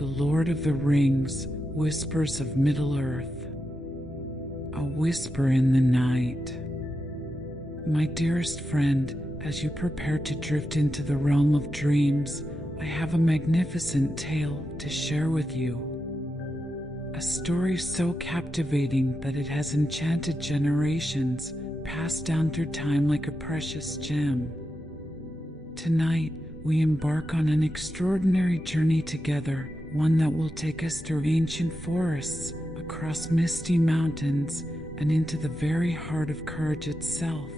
The Lord of the Rings, Whispers of Middle-earth. A whisper in the night. My dearest friend, as you prepare to drift into the realm of dreams, I have a magnificent tale to share with you. A story so captivating that it has enchanted generations, passed down through time like a precious gem. Tonight, we embark on an extraordinary journey together, one that will take us through ancient forests, across misty mountains, and into the very heart of courage itself.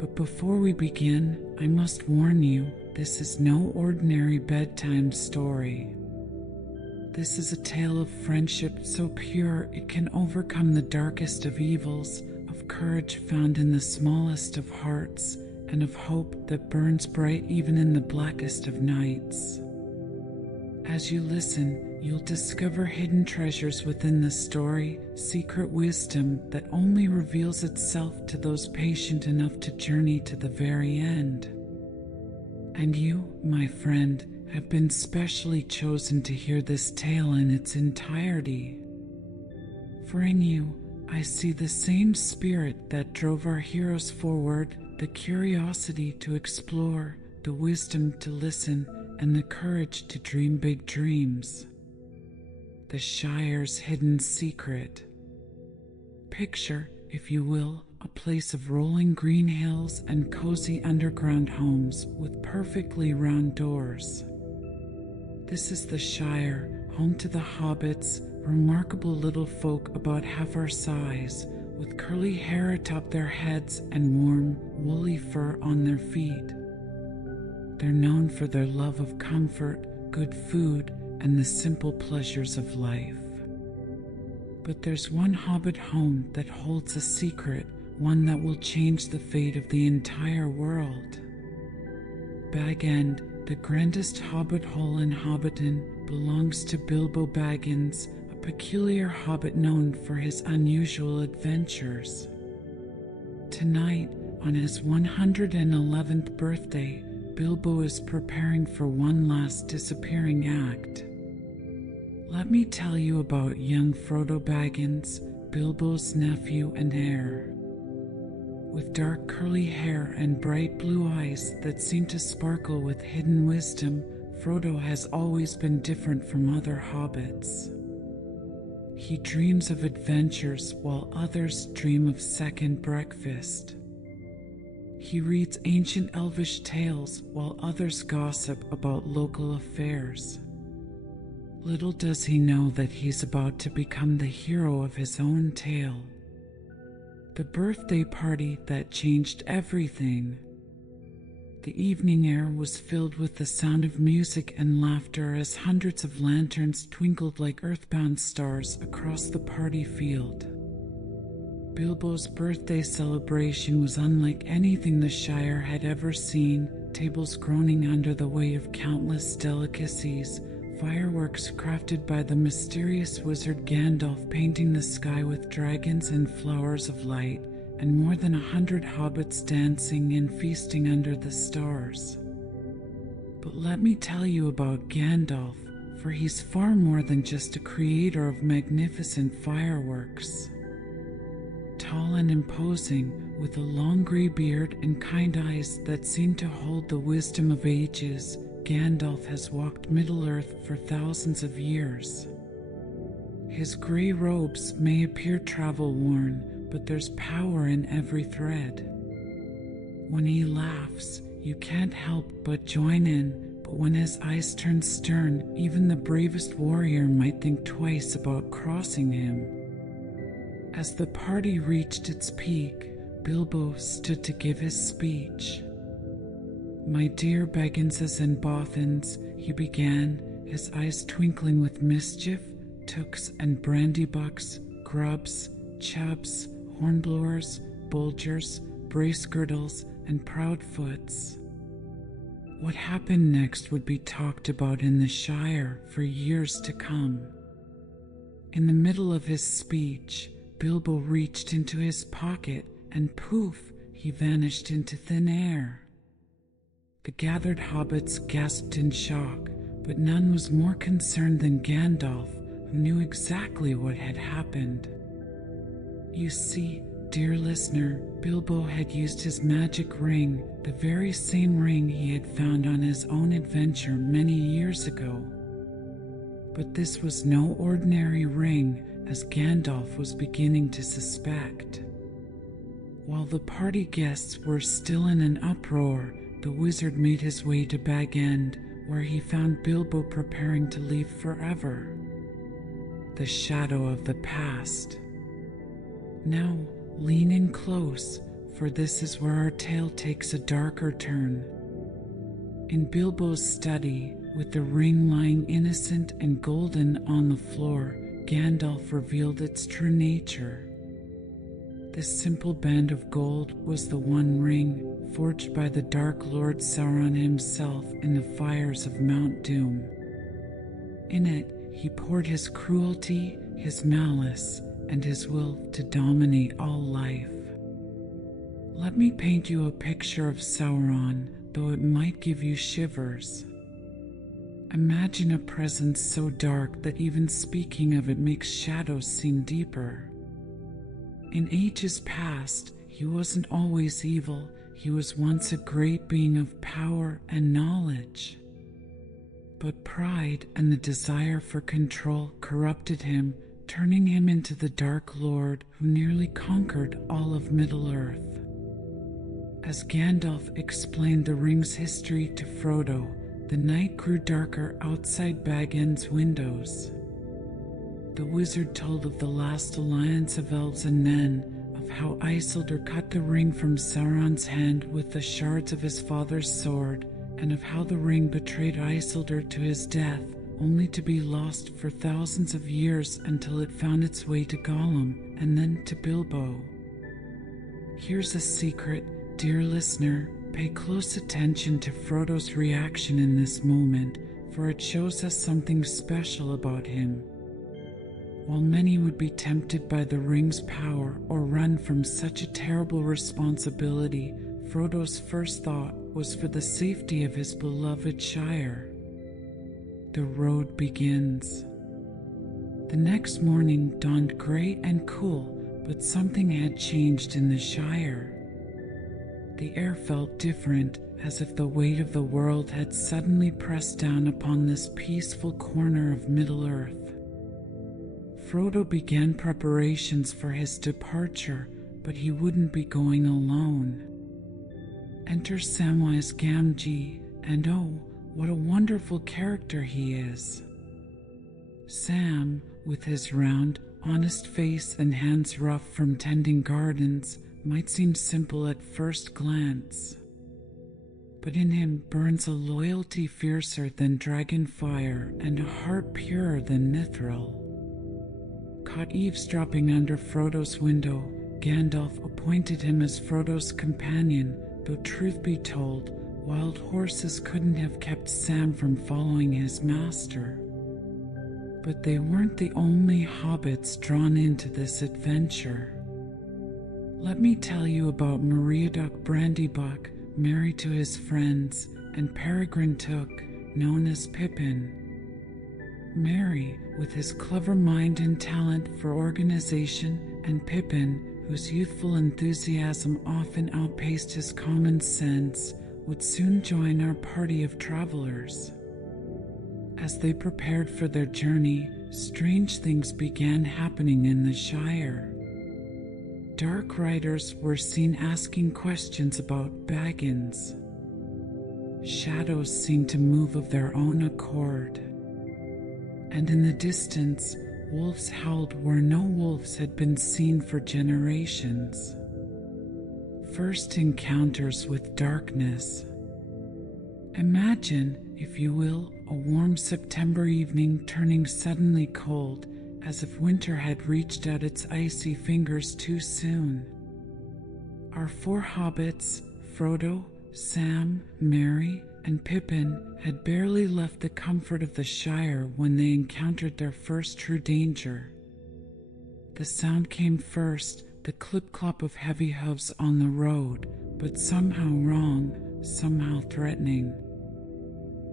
But before we begin, I must warn you, this is no ordinary bedtime story. This is a tale of friendship so pure it can overcome the darkest of evils, of courage found in the smallest of hearts, and of hope that burns bright even in the blackest of nights. As you listen, you'll discover hidden treasures within the story, secret wisdom that only reveals itself to those patient enough to journey to the very end. And you, my friend, have been specially chosen to hear this tale in its entirety. For in you, I see the same spirit that drove our heroes forward, the curiosity to explore, the wisdom to listen, and the courage to dream big dreams. The Shire's hidden secret. Picture, if you will, a place of rolling green hills and cozy underground homes with perfectly round doors. This is the Shire, home to the hobbits, remarkable little folk about half our size, with curly hair atop their heads and warm, woolly fur on their feet. They're known for their love of comfort, good food, and the simple pleasures of life. But there's one hobbit home that holds a secret, one that will change the fate of the entire world. Bag End, the grandest hobbit hole in Hobbiton, belongs to Bilbo Baggins, a peculiar hobbit known for his unusual adventures. Tonight, on his 111th birthday, Bilbo is preparing for one last disappearing act. Let me tell you about young Frodo Baggins, Bilbo's nephew and heir. With dark curly hair and bright blue eyes that seem to sparkle with hidden wisdom, Frodo has always been different from other hobbits. He dreams of adventures while others dream of second breakfast. He reads ancient elvish tales while others gossip about local affairs. Little does he know that he's about to become the hero of his own tale. The birthday party that changed everything. The evening air was filled with the sound of music and laughter as hundreds of lanterns twinkled like earthbound stars across the party field. Bilbo's birthday celebration was unlike anything the Shire had ever seen, tables groaning under the weight of countless delicacies, fireworks crafted by the mysterious wizard Gandalf painting the sky with dragons and flowers of light, and more than 100 hobbits dancing and feasting under the stars. But let me tell you about Gandalf, for he's far more than just a creator of magnificent fireworks. Tall and imposing, with a long grey beard and kind eyes that seem to hold the wisdom of ages, Gandalf has walked Middle-earth for thousands of years. His grey robes may appear travel-worn, but there's power in every thread. When he laughs, you can't help but join in, but when his eyes turn stern, even the bravest warrior might think twice about crossing him. As the party reached its peak, Bilbo stood to give his speech. "My dear Bagginses and Boffins," he began, his eyes twinkling with mischief, tooks and brandybucks, grubs, chubs, hornblowers, bulgers, bracegirdles, and proudfoots. What happened next would be talked about in the Shire for years to come. In the middle of his speech, Bilbo reached into his pocket and poof, he vanished into thin air. The gathered hobbits gasped in shock, but none was more concerned than Gandalf, who knew exactly what had happened. You see, dear listener, Bilbo had used his magic ring, the very same ring he had found on his own adventure many years ago. But this was no ordinary ring, as Gandalf was beginning to suspect. While the party guests were still in an uproar, the wizard made his way to Bag End, where he found Bilbo preparing to leave forever. The shadow of the past. Now, lean in close, for this is where our tale takes a darker turn. In Bilbo's study, with the ring lying innocent and golden on the floor, Gandalf revealed its true nature. This simple band of gold was the One Ring, forged by the Dark Lord Sauron himself in the fires of Mount Doom. In it, he poured his cruelty, his malice, and his will to dominate all life. Let me paint you a picture of Sauron, though it might give you shivers. Imagine a presence so dark that even speaking of it makes shadows seem deeper. In ages past, he wasn't always evil. He was once a great being of power and knowledge. But pride and the desire for control corrupted him, turning him into the Dark Lord who nearly conquered all of Middle-earth. As Gandalf explained the ring's history to Frodo, the night grew darker outside Bag End's windows. The wizard told of the last alliance of elves and men, of how Isildur cut the ring from Sauron's hand with the shards of his father's sword, and of how the ring betrayed Isildur to his death, only to be lost for thousands of years until it found its way to Gollum and then to Bilbo. Here's a secret, dear listener. Pay close attention to Frodo's reaction in this moment, for it shows us something special about him. While many would be tempted by the ring's power or run from such a terrible responsibility, Frodo's first thought was for the safety of his beloved Shire. The road begins. The next morning dawned gray and cool, but something had changed in the Shire. The air felt different, as if the weight of the world had suddenly pressed down upon this peaceful corner of Middle-earth. Frodo began preparations for his departure, but he wouldn't be going alone. Enter Samwise Gamgee, and oh, what a wonderful character he is. Sam, with his round, honest face and hands rough from tending gardens, might seem simple at first glance. But in him burns a loyalty fiercer than dragon fire and a heart purer than mithril. Caught eavesdropping under Frodo's window, Gandalf appointed him as Frodo's companion, though truth be told, wild horses couldn't have kept Sam from following his master. But they weren't the only hobbits drawn into this adventure. Let me tell you about Meriadoc Brandybuck, married to his friends, and Peregrine Took, known as Pippin. Merry, with his clever mind and talent for organization, and Pippin, whose youthful enthusiasm often outpaced his common sense, would soon join our party of travelers. As they prepared for their journey, strange things began happening in the Shire. Dark riders were seen asking questions about Baggins. Shadows seemed to move of their own accord. And in the distance, wolves howled where no wolves had been seen for generations. First encounters with darkness. Imagine, if you will, a warm September evening turning suddenly cold, as if winter had reached out its icy fingers too soon. Our four hobbits, Frodo, Sam, Merry, and Pippin, had barely left the comfort of the Shire when they encountered their first true danger. The sound came first, the clip-clop of heavy hooves on the road, but somehow wrong, somehow threatening.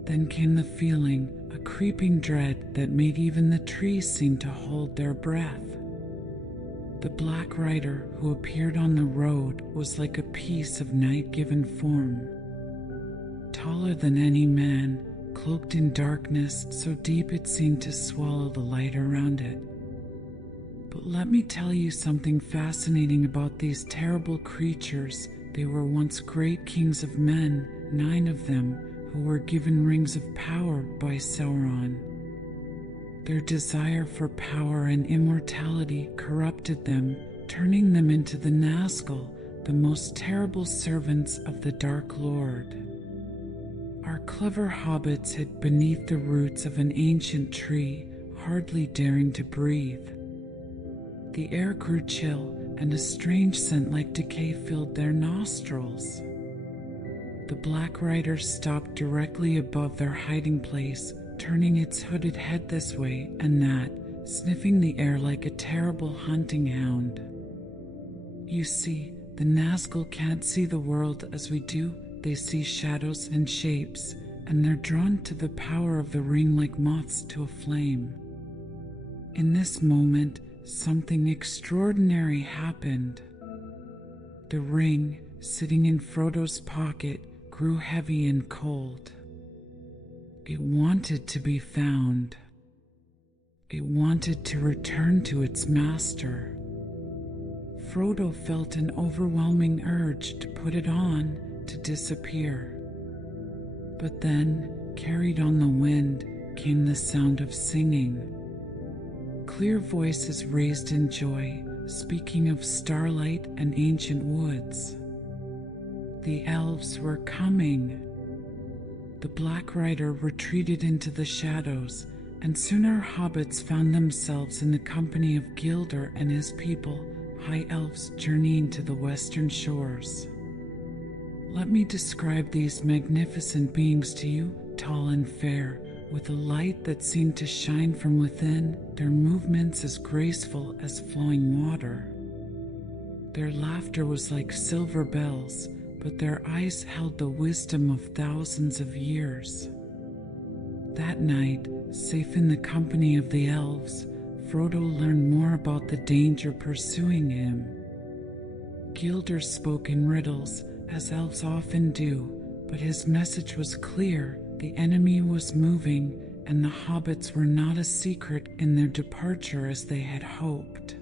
Then came the feeling, a creeping dread that made even the trees seem to hold their breath. The black rider who appeared on the road was like a piece of night-given form. Taller than any man, cloaked in darkness so deep it seemed to swallow the light around it. But let me tell you something fascinating about these terrible creatures. They were once great kings of men, 9 of them, who were given rings of power by Sauron. Their desire for power and immortality corrupted them, turning them into the Nazgul, the most terrible servants of the Dark Lord. Our clever hobbits hid beneath the roots of an ancient tree, hardly daring to breathe. The air grew chill, and a strange scent like decay filled their nostrils. The Black Rider stopped directly above their hiding place, turning its hooded head this way and that, sniffing the air like a terrible hunting hound. You see, the Nazgul can't see the world as we do. They see shadows and shapes, and they're drawn to the power of the ring like moths to a flame. In this moment, something extraordinary happened. The ring, sitting in Frodo's pocket, grew heavy and cold. It wanted to be found. It wanted to return to its master. Frodo felt an overwhelming urge to put it on, to disappear. But then, carried on the wind, came the sound of singing. Clear voices raised in joy, speaking of starlight and ancient woods. The elves were coming. The Black Rider retreated into the shadows, and soon our hobbits found themselves in the company of Gildor and his people, high elves journeying to the western shores. Let me describe these magnificent beings to you, tall and fair, with a light that seemed to shine from within, their movements as graceful as flowing water. Their laughter was like silver bells, but their eyes held the wisdom of thousands of years. That night, safe in the company of the elves, Frodo learned more about the danger pursuing him. Gildor spoke in riddles, as elves often do, but his message was clear. The enemy was moving, and the hobbits were not as secret in their departure as they had hoped.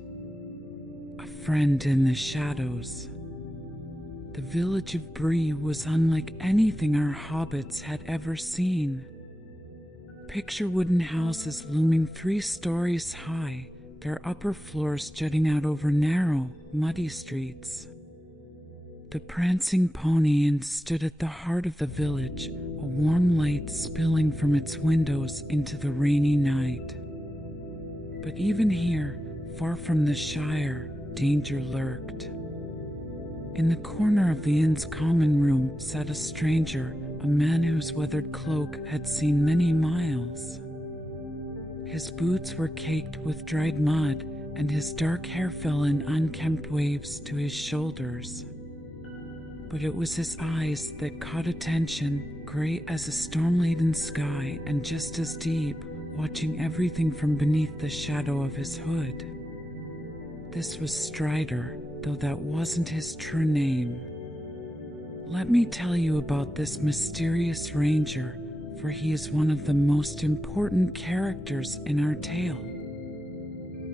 A friend in the shadows. The village of Bree was unlike anything our hobbits had ever seen. Picture wooden houses looming 3 stories high, their upper floors jutting out over narrow, muddy streets. The prancing pony inn stood at the heart of the village, a warm light spilling from its windows into the rainy night. But even here, far from the Shire, danger lurked. In the corner of the inn's common room sat a stranger, a man whose weathered cloak had seen many miles. His boots were caked with dried mud, and his dark hair fell in unkempt waves to his shoulders. But it was his eyes that caught attention, gray as a storm-laden sky and just as deep, watching everything from beneath the shadow of his hood. This was Strider, though that wasn't his true name. Let me tell you about this mysterious ranger, for he is one of the most important characters in our tale.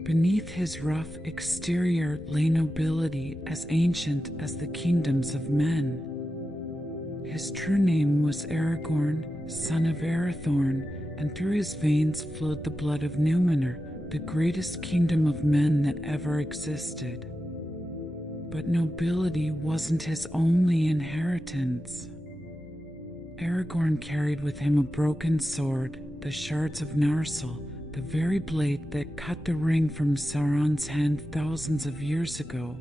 Beneath his rough exterior lay nobility as ancient as the kingdoms of men. His true name was Aragorn, son of Arathorn, and through his veins flowed the blood of Numenor, the greatest kingdom of men that ever existed. But nobility wasn't his only inheritance. Aragorn carried with him a broken sword, the shards of Narsil, the very blade that cut the ring from Sauron's hand thousands of years ago.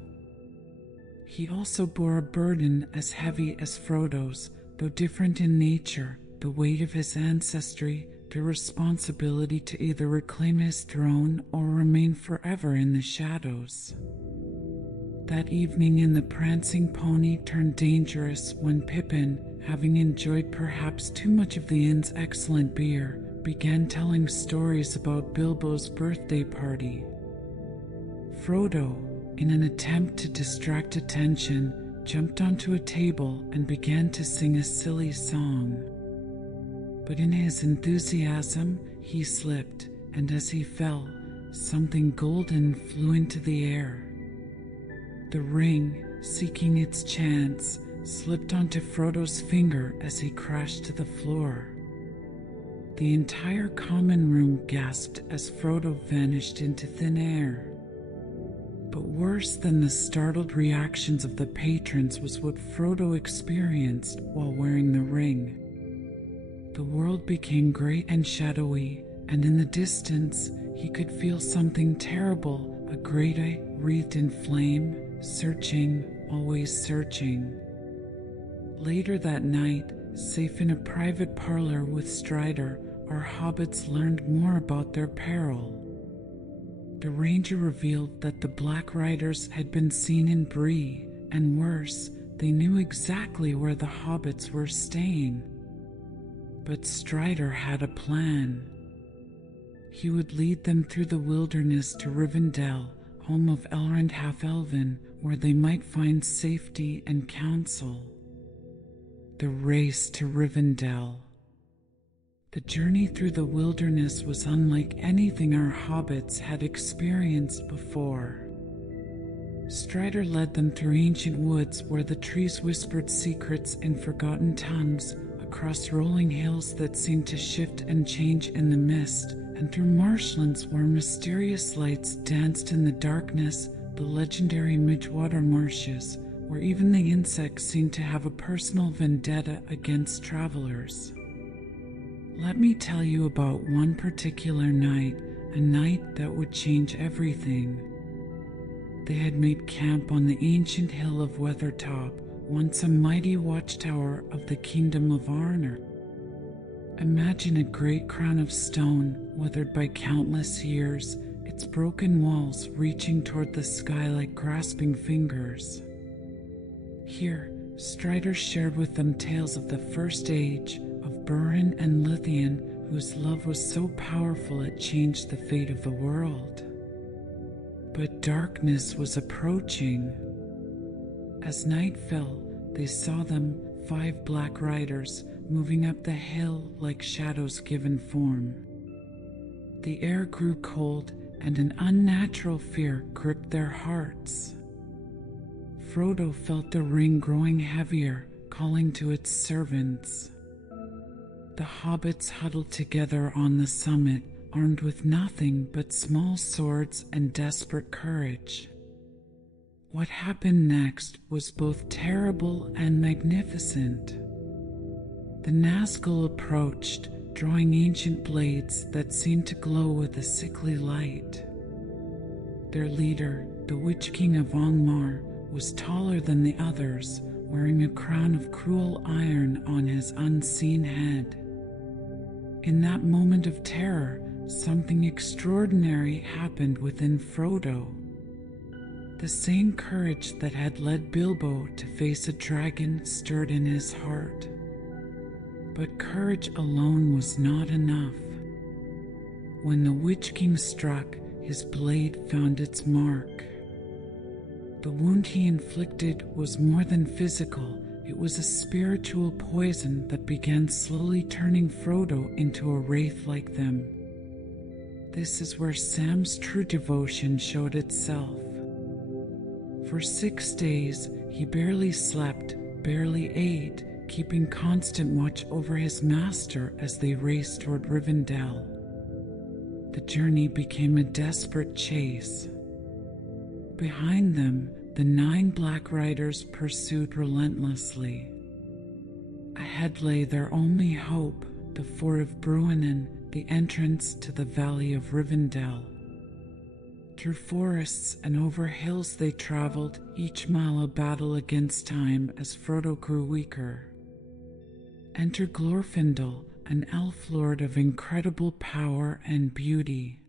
He also bore a burden as heavy as Frodo's, though different in nature, the weight of his ancestry, the responsibility to either reclaim his throne or remain forever in the shadows. That evening in the prancing pony turned dangerous when Pippin, having enjoyed perhaps too much of the inn's excellent beer, began telling stories about Bilbo's birthday party. Frodo, in an attempt to distract attention, jumped onto a table and began to sing a silly song. But in his enthusiasm, he slipped, and as he fell, something golden flew into the air. The ring, seeking its chance, slipped onto Frodo's finger as he crashed to the floor. The entire common room gasped as Frodo vanished into thin air. But worse than the startled reactions of the patrons was what Frodo experienced while wearing the ring. The world became gray and shadowy, and in the distance he could feel something terrible, a great eye wreathed in flame, searching, always searching. Later that night, safe in a private parlor with Strider, our hobbits learned more about their peril. The ranger revealed that the Black Riders had been seen in Bree, and worse, they knew exactly where the hobbits were staying. But Strider had a plan. He would lead them through the wilderness to Rivendell, home of Elrond Half-Elven, where they might find safety and counsel. The race to Rivendell. The journey through the wilderness was unlike anything our hobbits had experienced before. Strider led them through ancient woods where the trees whispered secrets in forgotten tongues, across rolling hills that seemed to shift and change in the mist, and through marshlands where mysterious lights danced in the darkness, the legendary Midgewater marshes, where even the insects seemed to have a personal vendetta against travelers. Let me tell you about one particular night, a night that would change everything. They had made camp on the ancient hill of Weathertop, once a mighty watchtower of the kingdom of Arnor. Imagine a great crown of stone, weathered by countless years, its broken walls reaching toward the sky like grasping fingers. Here, Strider shared with them tales of the First Age, of Búrin and Luthien, whose love was so powerful it changed the fate of the world. But darkness was approaching. As night fell, they saw them, 5 Black Riders, moving up the hill like shadows given form. The air grew cold, and an unnatural fear gripped their hearts. Frodo felt the ring growing heavier, calling to its servants. The hobbits huddled together on the summit, armed with nothing but small swords and desperate courage. What happened next was both terrible and magnificent. The Nazgul approached, drawing ancient blades that seemed to glow with a sickly light. Their leader, the Witch King of Angmar, was taller than the others, wearing a crown of cruel iron on his unseen head. In that moment of terror, something extraordinary happened within Frodo. The same courage that had led Bilbo to face a dragon stirred in his heart. But courage alone was not enough. When the Witch King struck, his blade found its mark. The wound he inflicted was more than physical. It was a spiritual poison that began slowly turning Frodo into a wraith like them. This is where Sam's true devotion showed itself. For 6 days, he barely slept, barely ate, keeping constant watch over his master as they raced toward Rivendell. The journey became a desperate chase. Behind them, the 9 Black Riders pursued relentlessly. Ahead lay their only hope, the Ford of Bruinen, the entrance to the Valley of Rivendell. Through forests and over hills they traveled, each mile a battle against time as Frodo grew weaker. Enter Glorfindel, an elf lord of incredible power and beauty.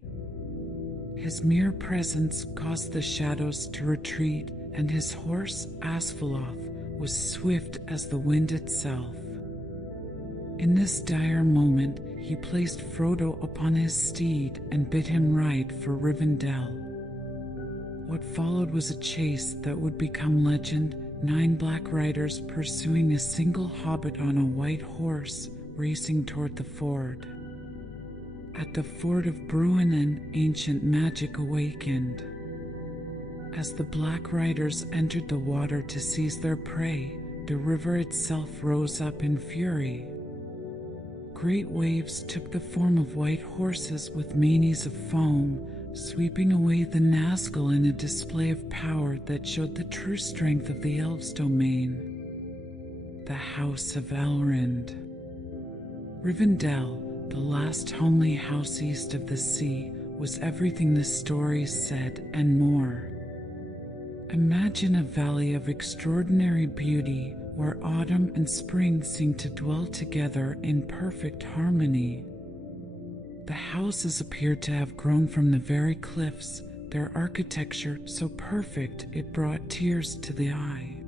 His mere presence caused the shadows to retreat, and his horse, Asfaloth, was swift as the wind itself. In this dire moment, he placed Frodo upon his steed and bid him ride for Rivendell. What followed was a chase that would become legend, 9 black riders pursuing a single hobbit on a white horse, racing toward the ford. At the ford of Bruinen, ancient magic awakened. As the black riders entered the water to seize their prey, the river itself rose up in fury. Great waves took the form of white horses with manes of foam, sweeping away the Nazgul in a display of power that showed the true strength of the elves' domain. The House of Elrond. Rivendell, the last homely house east of the sea, was everything the stories said and more. Imagine a valley of extraordinary beauty where autumn and spring seem to dwell together in perfect harmony. The houses appeared to have grown from the very cliffs, their architecture so perfect it brought tears to the eye.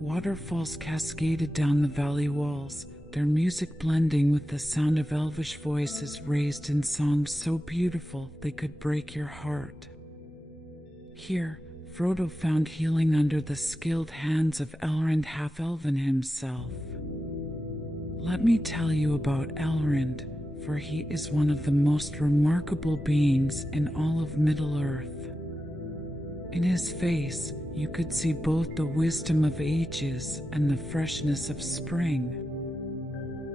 Waterfalls cascaded down the valley walls, their music blending with the sound of elvish voices raised in songs so beautiful they could break your heart. Here, Frodo found healing under the skilled hands of Elrond half-elven himself. Let me tell you about Elrond, for he is one of the most remarkable beings in all of Middle-earth. In his face, you could see both the wisdom of ages and the freshness of spring.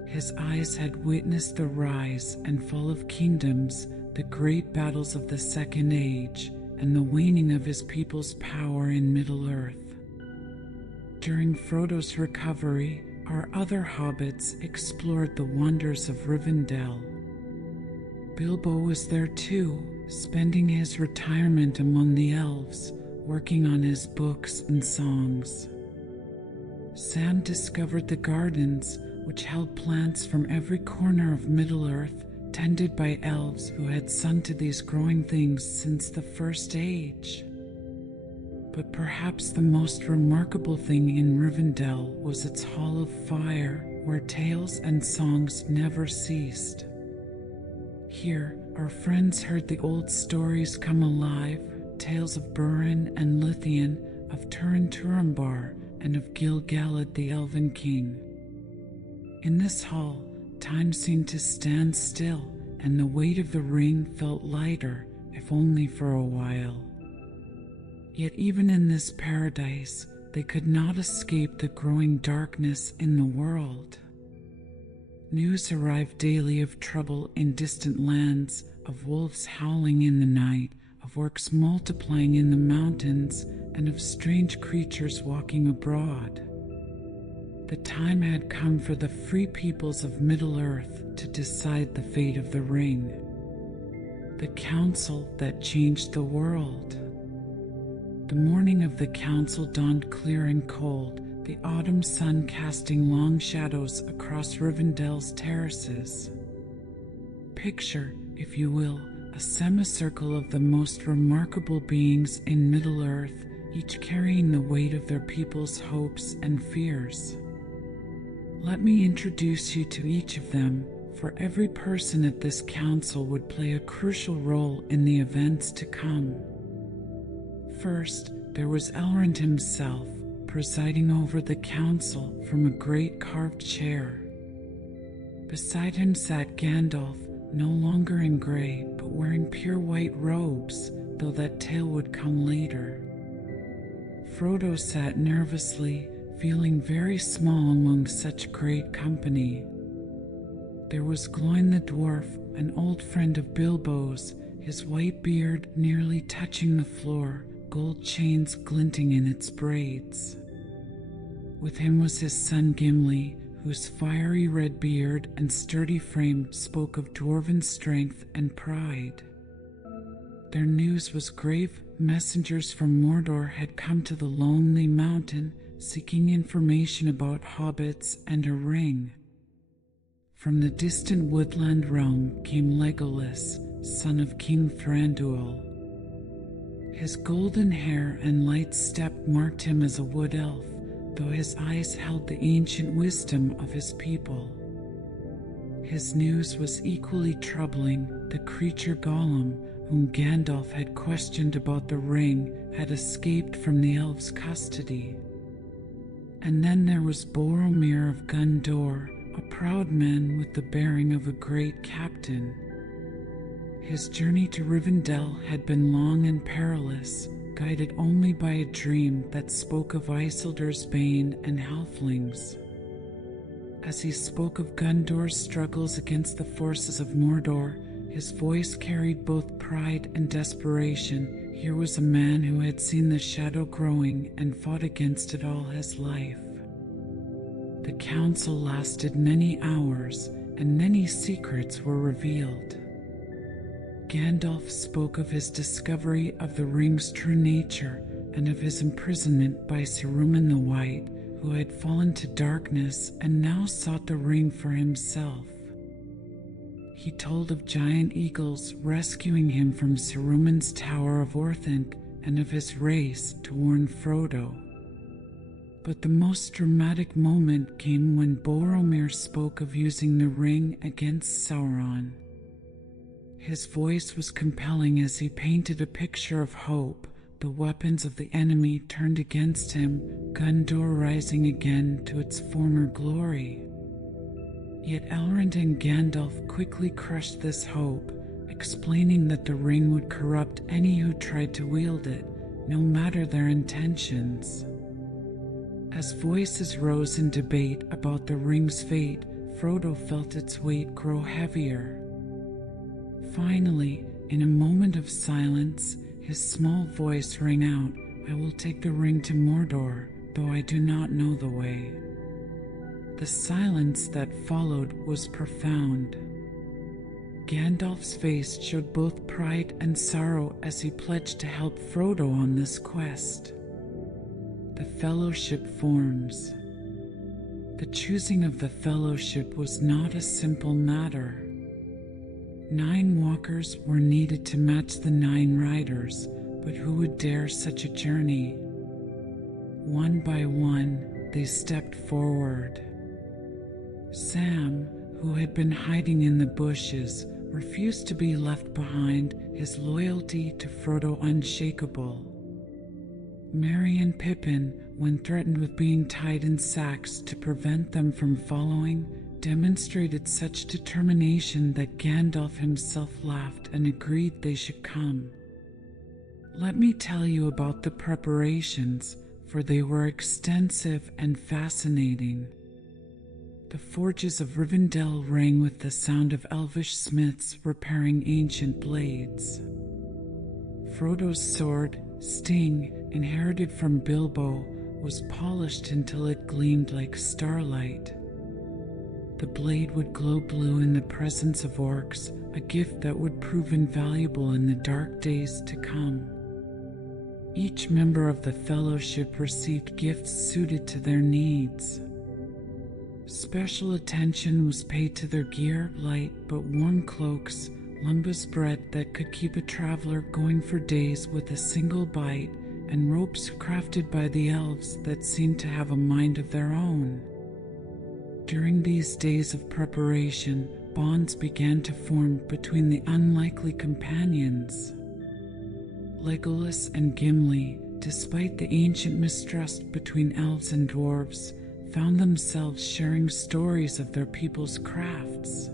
His eyes had witnessed the rise and fall of kingdoms, the great battles of the Second Age, and the waning of his people's power in Middle-earth. During Frodo's recovery, our other hobbits explored the wonders of Rivendell. Bilbo was there too, spending his retirement among the elves, working on his books and songs. Sam discovered the gardens, which held plants from every corner of Middle-earth, tended by elves who had sung to these growing things since the First Age. But perhaps the most remarkable thing in Rivendell was its Hall of Fire, where tales and songs never ceased. Here, our friends heard the old stories come alive, tales of Búrin and Lúthien, of Turin-Turambar, and of Gil-galad the Elven King. In this hall, time seemed to stand still, and the weight of the ring felt lighter, if only for a while. Yet even in this paradise, they could not escape the growing darkness in the world. News arrived daily of trouble in distant lands, of wolves howling in the night, of orcs multiplying in the mountains, and of strange creatures walking abroad. The time had come for the free peoples of Middle-earth to decide the fate of the ring. The council that changed the world. The morning of the council dawned clear and cold, the autumn sun casting long shadows across Rivendell's terraces. Picture, if you will, a semicircle of the most remarkable beings in Middle-earth, each carrying the weight of their people's hopes and fears. Let me introduce you to each of them, for every person at this council would play a crucial role in the events to come. First, there was Elrond himself, presiding over the council from a great carved chair. Beside him sat Gandalf, no longer in grey, but wearing pure white robes, though that tale would come later. Frodo sat nervously, feeling very small among such great company. There was Gloin the dwarf, an old friend of Bilbo's, his white beard nearly touching the floor, gold chains glinting in its braids. With him was his son Gimli, whose fiery red beard and sturdy frame spoke of dwarven strength and pride. Their news was grave. Messengers from Mordor had come to the lonely mountain, seeking information about hobbits and a ring. From the distant woodland realm came Legolas, son of King Thranduil. His golden hair and light step marked him as a wood elf, though his eyes held the ancient wisdom of his people. His news was equally troubling. The creature Gollum, whom Gandalf had questioned about the ring, had escaped from the elves' custody. And then there was Boromir of Gondor, a proud man with the bearing of a great captain. His journey to Rivendell had been long and perilous, guided only by a dream that spoke of Isildur's bane and halflings. As he spoke of Gondor's struggles against the forces of Mordor, his voice carried both pride and desperation. Here was a man who had seen the shadow growing and fought against it all his life. The council lasted many hours, and many secrets were revealed. Gandalf spoke of his discovery of the ring's true nature and of his imprisonment by Saruman the White, who had fallen to darkness and now sought the ring for himself. He told of giant eagles rescuing him from Saruman's Tower of Orthanc and of his race to warn Frodo. But the most dramatic moment came when Boromir spoke of using the ring against Sauron. His voice was compelling as he painted a picture of hope, the weapons of the enemy turned against him, Gondor rising again to its former glory. Yet Elrond and Gandalf quickly crushed this hope, explaining that the ring would corrupt any who tried to wield it, no matter their intentions. As voices rose in debate about the ring's fate, Frodo felt its weight grow heavier. Finally, in a moment of silence, his small voice rang out, "I will take the ring to Mordor, though I do not know the way." The silence that followed was profound. Gandalf's face showed both pride and sorrow as he pledged to help Frodo on this quest. The Fellowship forms. The choosing of the Fellowship was not a simple matter. 9 walkers were needed to match the 9 riders, but who would dare such a journey? One by one, they stepped forward. Sam, who had been hiding in the bushes, refused to be left behind, his loyalty to Frodo unshakable. Merry and Pippin, when threatened with being tied in sacks to prevent them from following, demonstrated such determination that Gandalf himself laughed and agreed they should come. Let me tell you about the preparations, for they were extensive and fascinating. The forges of Rivendell rang with the sound of elvish smiths repairing ancient blades. Frodo's sword, Sting, inherited from Bilbo, was polished until it gleamed like starlight. The blade would glow blue in the presence of orcs, a gift that would prove invaluable in the dark days to come. Each member of the Fellowship received gifts suited to their needs. Special attention was paid to their gear, light but warm cloaks, lumbus bread that could keep a traveler going for days with a single bite, and ropes crafted by the elves that seemed to have a mind of their own. During these days of preparation, bonds began to form between the unlikely companions. Legolas and Gimli, despite the ancient mistrust between elves and dwarves, found themselves sharing stories of their people's crafts.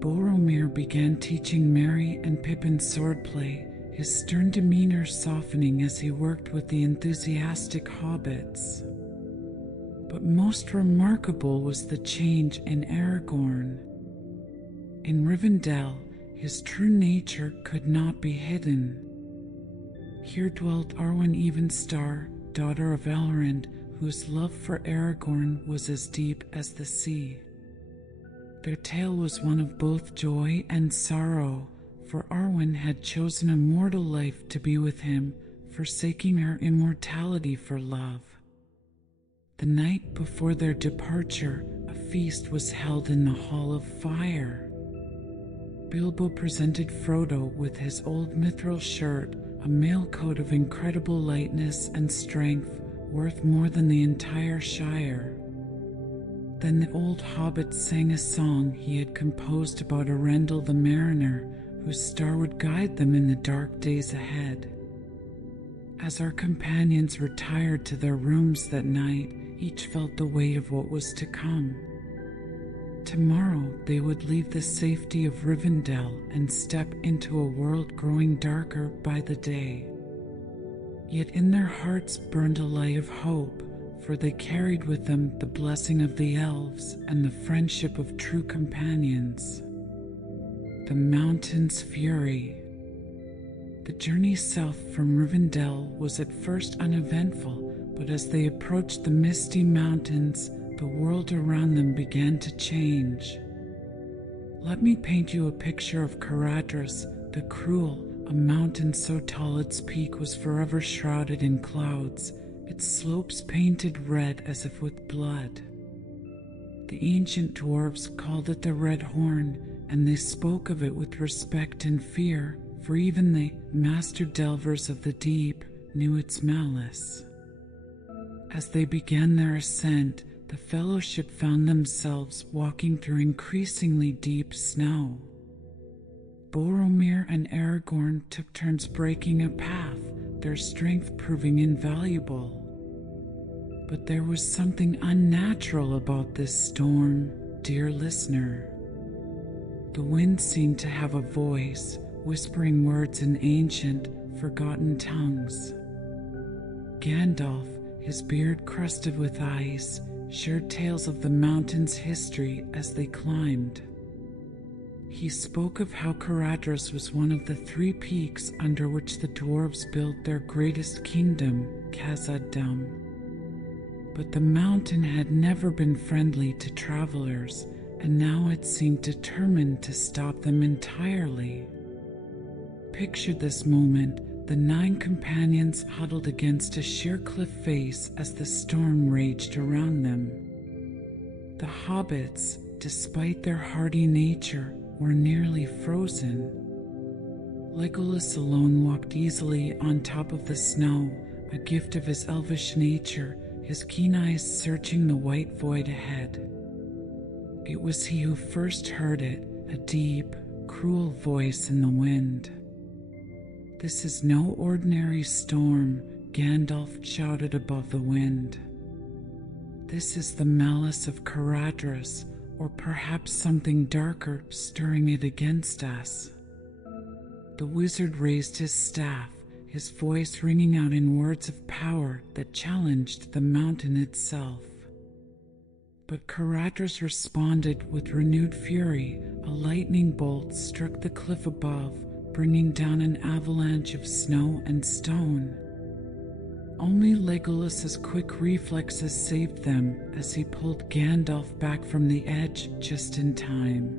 Boromir began teaching Merry and Pippin swordplay, his stern demeanor softening as he worked with the enthusiastic hobbits. But most remarkable was the change in Aragorn. In Rivendell, his true nature could not be hidden. Here dwelt Arwen Evenstar, daughter of Elrond, whose love for Aragorn was as deep as the sea. Their tale was one of both joy and sorrow, for Arwen had chosen a mortal life to be with him, forsaking her immortality for love. The night before their departure, a feast was held in the Hall of Fire. Bilbo presented Frodo with his old mithril shirt, a mail coat of incredible lightness and strength, worth more than the entire Shire. Then the old hobbit sang a song he had composed about Arendelle the mariner, whose star would guide them in the dark days ahead. As our companions retired to their rooms that night, each felt the weight of what was to come. Tomorrow they would leave the safety of Rivendell and step into a world growing darker by the day. Yet in their hearts burned a light of hope, for they carried with them the blessing of the elves and the friendship of true companions. The mountain's fury. The journey south from Rivendell was at first uneventful, but as they approached the misty mountains, the world around them began to change. Let me paint you a picture of Caradhras, the Cruel, a mountain so tall its peak was forever shrouded in clouds, its slopes painted red as if with blood. The ancient dwarves called it the Red Horn, and they spoke of it with respect and fear, for even the master delvers of the deep knew its malice. As they began their ascent, the fellowship found themselves walking through increasingly deep snow. Boromir and Aragorn took turns breaking a path, their strength proving invaluable. But there was something unnatural about this storm, dear listener. The wind seemed to have a voice, whispering words in ancient, forgotten tongues. Gandalf, his beard crusted with ice, shared tales of the mountain's history as they climbed. He spoke of how Caradhras was one of the 3 peaks under which the dwarves built their greatest kingdom, Khazad-dûm. But the mountain had never been friendly to travelers, and now it seemed determined to stop them entirely. Picture this moment. The 9 companions huddled against a sheer cliff face as the storm raged around them. The hobbits, despite their hardy nature, were nearly frozen. Legolas alone walked easily on top of the snow, a gift of his elvish nature, his keen eyes searching the white void ahead. It was he who first heard it, a deep, cruel voice in the wind. "This is no ordinary storm," Gandalf shouted above the wind. "This is the malice of Caradhras, or perhaps something darker stirring it against us." The wizard raised his staff, his voice ringing out in words of power that challenged the mountain itself. But Caradhras responded with renewed fury. A lightning bolt struck the cliff above, bringing down an avalanche of snow and stone. Only Legolas's quick reflexes saved them as he pulled Gandalf back from the edge just in time.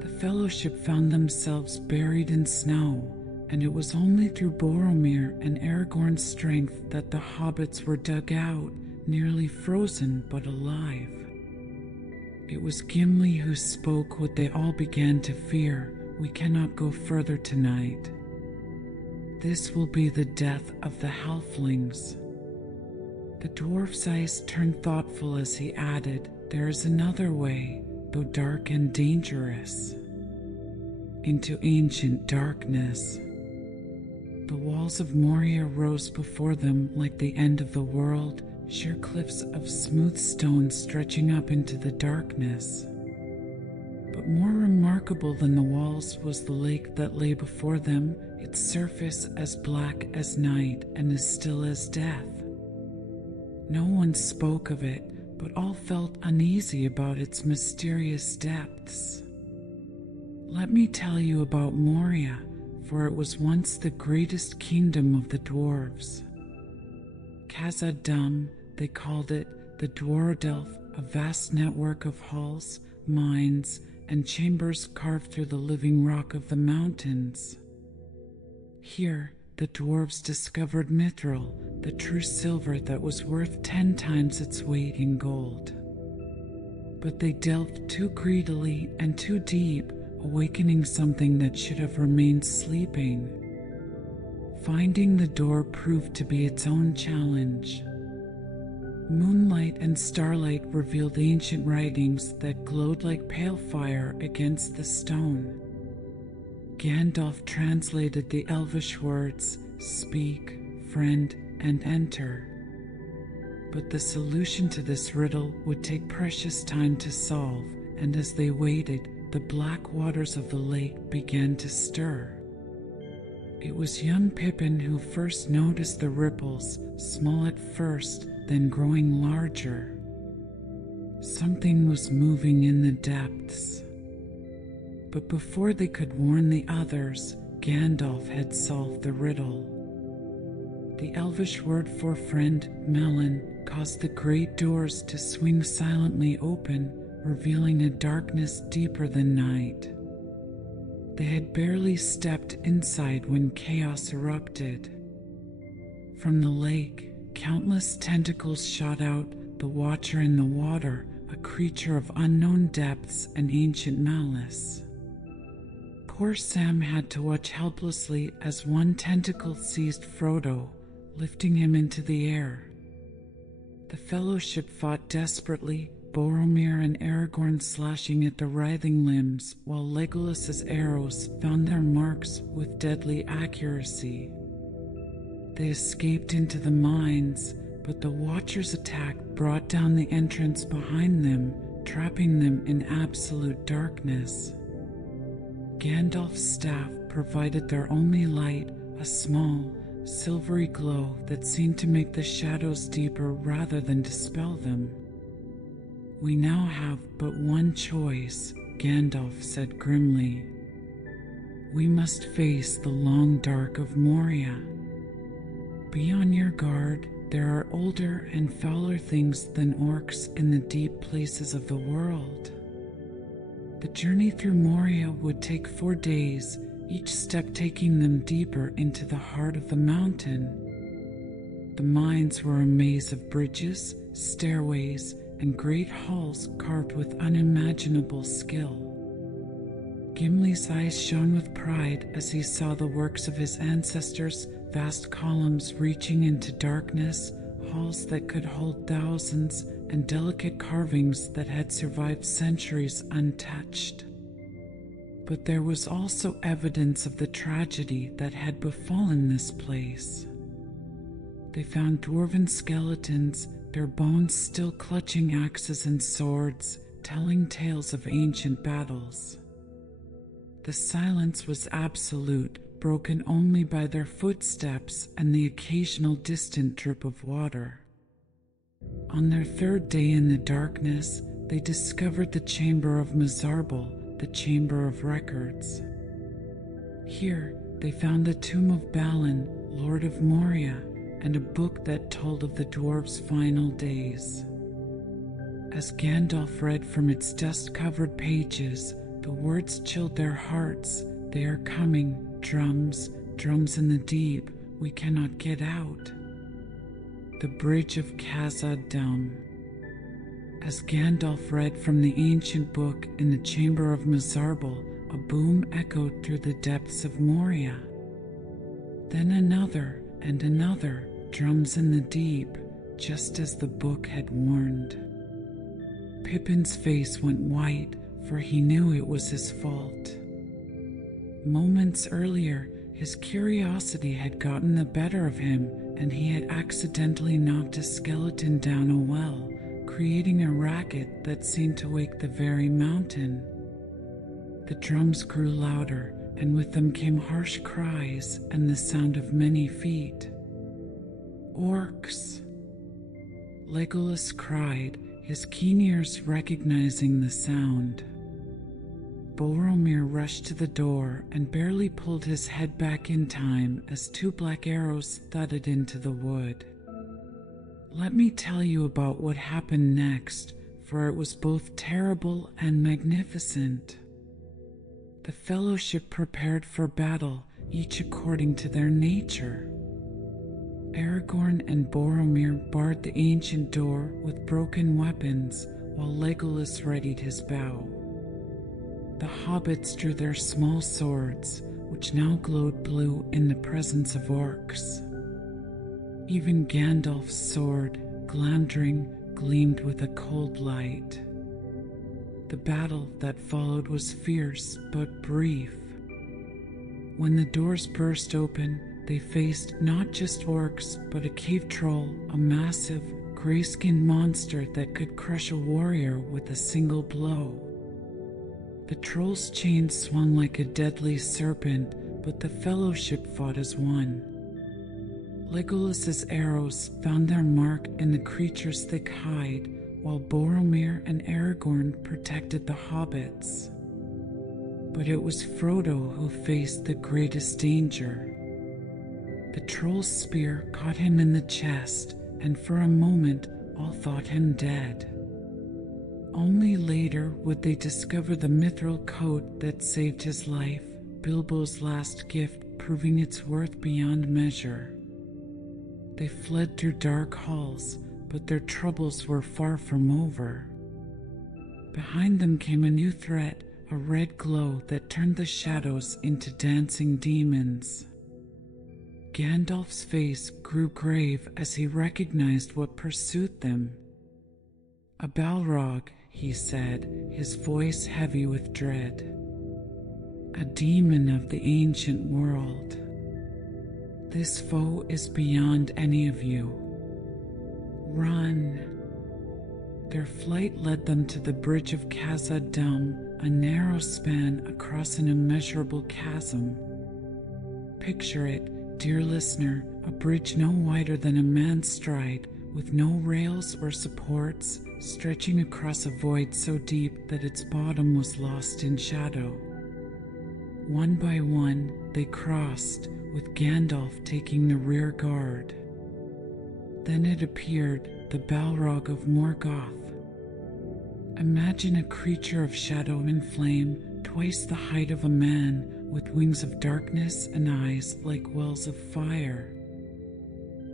The fellowship found themselves buried in snow, and it was only through Boromir and Aragorn's strength that the hobbits were dug out, nearly frozen but alive. It was Gimli who spoke what they all began to fear: "We cannot go further tonight. This will be the death of the halflings." The dwarf's eyes turned thoughtful as he added, "There is another way, though dark and dangerous. Into ancient darkness." The walls of Moria rose before them like the end of the world, sheer cliffs of smooth stone stretching up into the darkness. But more remarkable than the walls was the lake that lay before them, its surface as black as night and as still as death. No one spoke of it, but all felt uneasy about its mysterious depths. Let me tell you about Moria, for it was once the greatest kingdom of the dwarves. Khazad-dûm, they called it, the Dwardelf, a vast network of halls, mines, and chambers carved through the living rock of the mountains. Here, the dwarves discovered mithril, the true silver that was worth 10 times its weight in gold. But they delved too greedily and too deep, awakening something that should have remained sleeping. Finding the door proved to be its own challenge. Moonlight and starlight revealed ancient writings that glowed like pale fire against the stone. Gandalf translated the elvish words, "Speak, friend, and enter." But the solution to this riddle would take precious time to solve, and as they waited, the black waters of the lake began to stir. It was young Pippin who first noticed the ripples, small at first, then growing larger. Something was moving in the depths. But before they could warn the others, Gandalf had solved the riddle. The elvish word for friend, melon, caused the great doors to swing silently open, revealing a darkness deeper than night. They had barely stepped inside when chaos erupted. From the lake, countless tentacles shot out, the Watcher in the water, a creature of unknown depths and ancient malice. Poor Sam had to watch helplessly as one tentacle seized Frodo, lifting him into the air. The Fellowship fought desperately, Boromir and Aragorn slashing at the writhing limbs, while Legolas's arrows found their marks with deadly accuracy. They escaped into the mines, but the Watcher's attack brought down the entrance behind them, trapping them in absolute darkness. Gandalf's staff provided their only light, a small, silvery glow that seemed to make the shadows deeper rather than dispel them. "We now have but one choice," Gandalf said grimly. "We must face the long dark of Moria. Be on your guard, there are older and fouler things than orcs in the deep places of the world." The journey through Moria would take 4 days, each step taking them deeper into the heart of the mountain. The mines were a maze of bridges, stairways, and great halls carved with unimaginable skill. Gimli's eyes shone with pride as he saw the works of his ancestors, vast columns reaching into darkness, halls that could hold thousands, and delicate carvings that had survived centuries untouched. But there was also evidence of the tragedy that had befallen this place. They found dwarven skeletons, their bones still clutching axes and swords, telling tales of ancient battles. The silence was absolute, broken only by their footsteps and the occasional distant drip of water. On their 3rd day in the darkness, they discovered the Chamber of Mizarble, the Chamber of Records. Here, they found the tomb of Balin, Lord of Moria, and a book that told of the dwarves' final days. As Gandalf read from its dust-covered pages, the words chilled their hearts. "They are coming, drums, drums in the deep, we cannot get out." The Bridge of Khazad-dûm. As Gandalf read from the ancient book in the Chamber of Mizarble, a boom echoed through the depths of Moria. Then another and another, drums in the deep, just as the book had warned. Pippin's face went white, for he knew it was his fault. Moments earlier, his curiosity had gotten the better of him, and he had accidentally knocked a skeleton down a well, creating a racket that seemed to wake the very mountain. The drums grew louder, and with them came harsh cries and the sound of many feet. "Orcs!" Legolas cried, his keen ears recognizing the sound. Boromir rushed to the door and barely pulled his head back in time as 2 black arrows thudded into the wood. Let me tell you about what happened next, for it was both terrible and magnificent. The Fellowship prepared for battle, each according to their nature. Aragorn and Boromir barred the ancient door with broken weapons, while Legolas readied his bow. The hobbits drew their small swords, which now glowed blue in the presence of orcs. Even Gandalf's sword, Glamdring gleamed with a cold light. The battle that followed was fierce but brief. When the doors burst open, they faced not just orcs, but a cave troll, a massive, gray-skinned monster that could crush a warrior with a single blow. The troll's chain swung like a deadly serpent, but the fellowship fought as one. Legolas's arrows found their mark in the creature's thick hide, while Boromir and Aragorn protected the hobbits. But it was Frodo who faced the greatest danger. The troll's spear caught him in the chest, and for a moment all thought him dead. Only later would they discover the mithril coat that saved his life, Bilbo's last gift proving its worth beyond measure. They fled through dark halls, but their troubles were far from over. Behind them came a new threat, a red glow that turned the shadows into dancing demons. Gandalf's face grew grave as he recognized what pursued them. "A Balrog," he said, his voice heavy with dread. "A demon of the ancient world. This foe is beyond any of you. Run." Their flight led them to the bridge of Khazad-dûm, a narrow span across an immeasurable chasm. Picture it, dear listener, a bridge no wider than a man's stride, with no rails or supports, stretching across a void so deep that its bottom was lost in shadow. One by one, they crossed, with Gandalf taking the rear guard. Then it appeared, the Balrog of Morgoth. Imagine a creature of shadow and flame, twice the height of a man, with wings of darkness and eyes like wells of fire.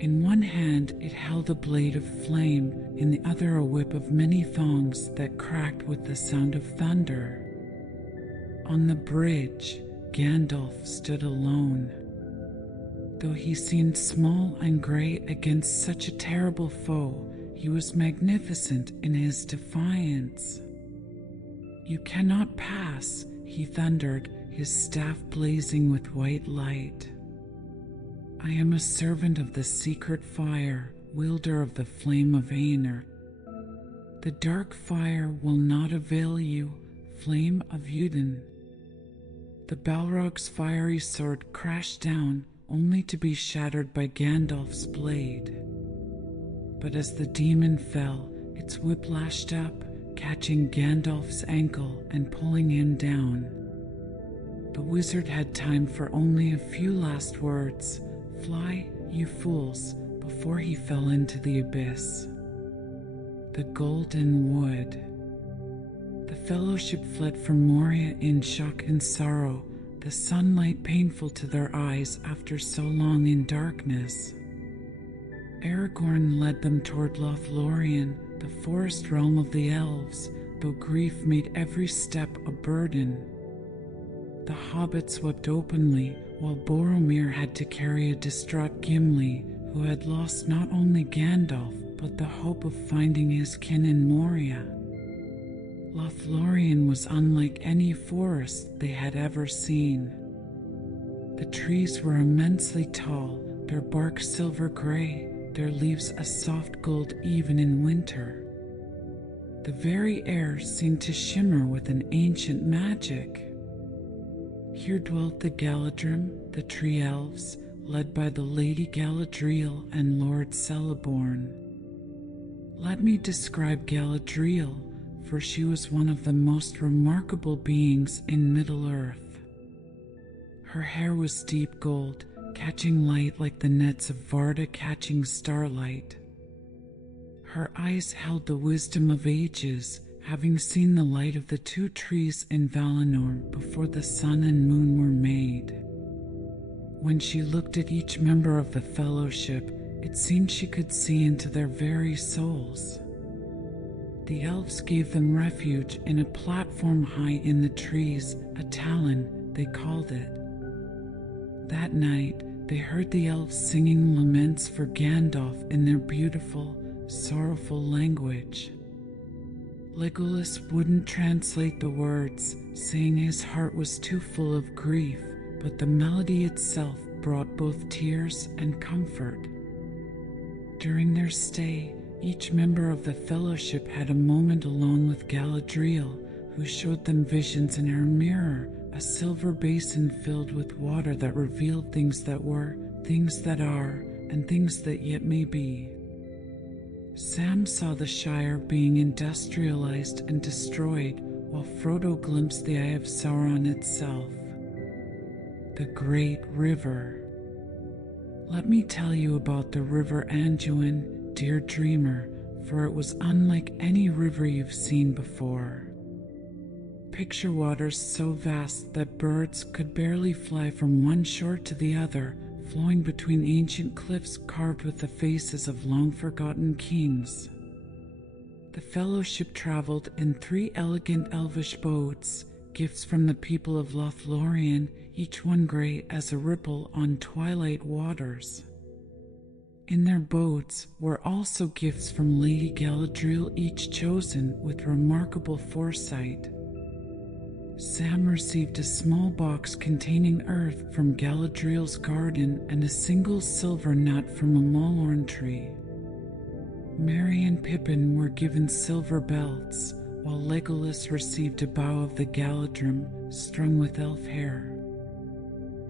In one hand it held a blade of flame, in the other a whip of many thongs that cracked with the sound of thunder. On the bridge, Gandalf stood alone. Though he seemed small and gray against such a terrible foe, he was magnificent in his defiance. "You cannot pass," he thundered, his staff blazing with white light. "I am a servant of the secret fire, wielder of the flame of Aenir. The dark fire will not avail you, flame of Udin." The Balrog's fiery sword crashed down, only to be shattered by Gandalf's blade. But as the demon fell, its whip lashed up, catching Gandalf's ankle and pulling him down. The wizard had time for only a few last words, "Fly, you fools," before he fell into the abyss. The Golden Wood. The Fellowship fled from Moria in shock and sorrow, the sunlight painful to their eyes after so long in darkness. Aragorn led them toward Lothlorien, the forest realm of the elves, though grief made every step a burden. The hobbits wept openly, while Boromir had to carry a distraught Gimli, who had lost not only Gandalf, but the hope of finding his kin in Moria. Lothlorien was unlike any forest they had ever seen. The trees were immensely tall, their bark silver gray, their leaves a soft gold even in winter. The very air seemed to shimmer with an ancient magic. Here dwelt the Galadrim, the tree elves, led by the Lady Galadriel and Lord Celeborn. Let me describe Galadriel, for she was one of the most remarkable beings in Middle-earth. Her hair was deep gold, catching light like the nets of Varda catching starlight. Her eyes held the wisdom of ages, having seen the light of the two trees in Valinor before the sun and moon were made. When she looked at each member of the Fellowship, it seemed she could see into their very souls. The elves gave them refuge in a platform high in the trees, a talon, they called it. That night, they heard the elves singing laments for Gandalf in their beautiful, sorrowful language. Legolas wouldn't translate the words, saying his heart was too full of grief, but the melody itself brought both tears and comfort. During their stay, each member of the Fellowship had a moment alone with Galadriel, who showed them visions in her mirror, a silver basin filled with water that revealed things that were, things that are, and things that yet may be. Sam saw the Shire being industrialized and destroyed, while Frodo glimpsed the Eye of Sauron itself. The Great River. Let me tell you about the River Anduin, dear dreamer, for it was unlike any river you've seen before. Picture waters so vast that birds could barely fly from one shore to the other, flowing between ancient cliffs carved with the faces of long-forgotten kings. The Fellowship traveled in 3 elegant elvish boats, gifts from the people of Lothlorien, each one gray as a ripple on twilight waters. In their boats were also gifts from Lady Galadriel, each chosen with remarkable foresight. Sam received a small box containing earth from Galadriel's garden and a single silver nut from a mullein tree. Merry and Pippin were given silver belts, while Legolas received a bough of the Galadrim strung with elf hair.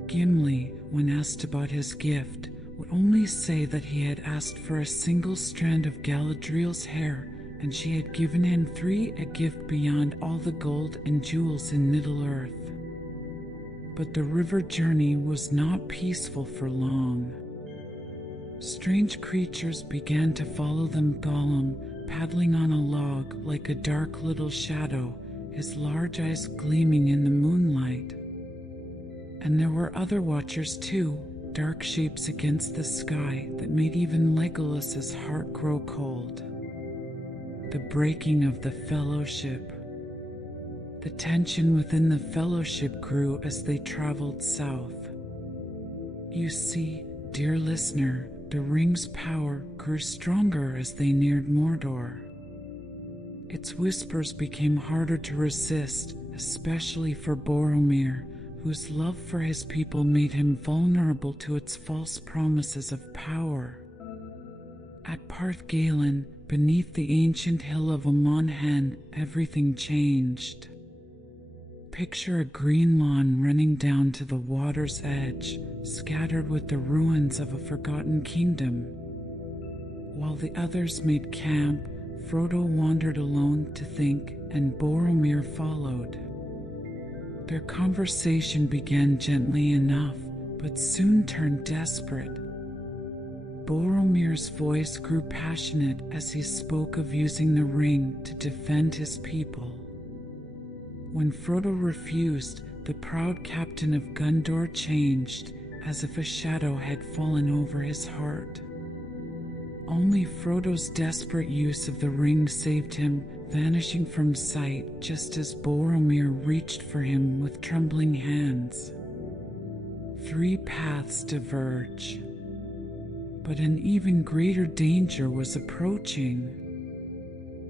Gimli, when asked about his gift, would only say that he had asked for a single strand of Galadriel's hair, and she had given him 3, a gift beyond all the gold and jewels in Middle-earth. But the river journey was not peaceful for long. Strange creatures began to follow them. Gollum, paddling on a log like a dark little shadow, his large eyes gleaming in the moonlight. And there were other watchers too, dark shapes against the sky that made even Legolas's heart grow cold. The breaking of the Fellowship. The tension within the Fellowship grew as they traveled south. You see, dear listener, the ring's power grew stronger as they neared Mordor. Its whispers became harder to resist, especially for Boromir, whose love for his people made him vulnerable to its false promises of power. At Parth Galen, beneath the ancient hill of Amon Hen, everything changed. Picture a green lawn running down to the water's edge, scattered with the ruins of a forgotten kingdom. While the others made camp, Frodo wandered alone to think, and Boromir followed. Their conversation began gently enough, but soon turned desperate. Boromir's voice grew passionate as he spoke of using the ring to defend his people. When Frodo refused, the proud captain of Gondor changed, as if a shadow had fallen over his heart. Only Frodo's desperate use of the ring saved him, vanishing from sight just as Boromir reached for him with trembling hands. 3 paths diverge. But an even greater danger was approaching.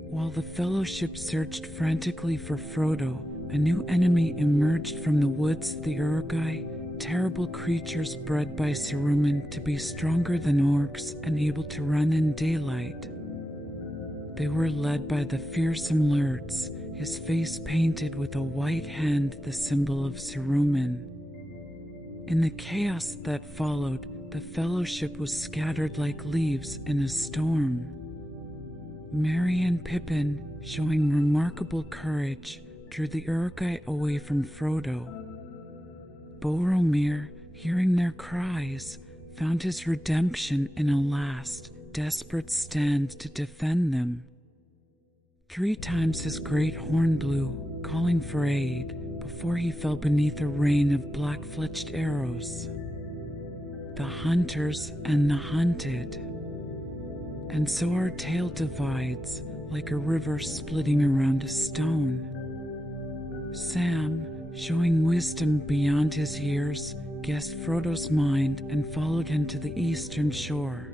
While the Fellowship searched frantically for Frodo, a new enemy emerged from the woods, the Urgai, terrible creatures bred by Saruman to be stronger than orcs and able to run in daylight. They were led by the fearsome Lurtz, his face painted with a white hand, the symbol of Saruman. In the chaos that followed, the Fellowship was scattered like leaves in a storm. Merry and Pippin, showing remarkable courage, drew the Urgai away from Frodo. Boromir, hearing their cries, found his redemption in a last, desperate stand to defend them. 3 times his great horn blew, calling for aid, before he fell beneath a rain of black-fletched arrows. The hunters and the hunted. And so our tale divides, like a river splitting around a stone. Sam, showing wisdom beyond his years, guessed Frodo's mind and followed him to the eastern shore.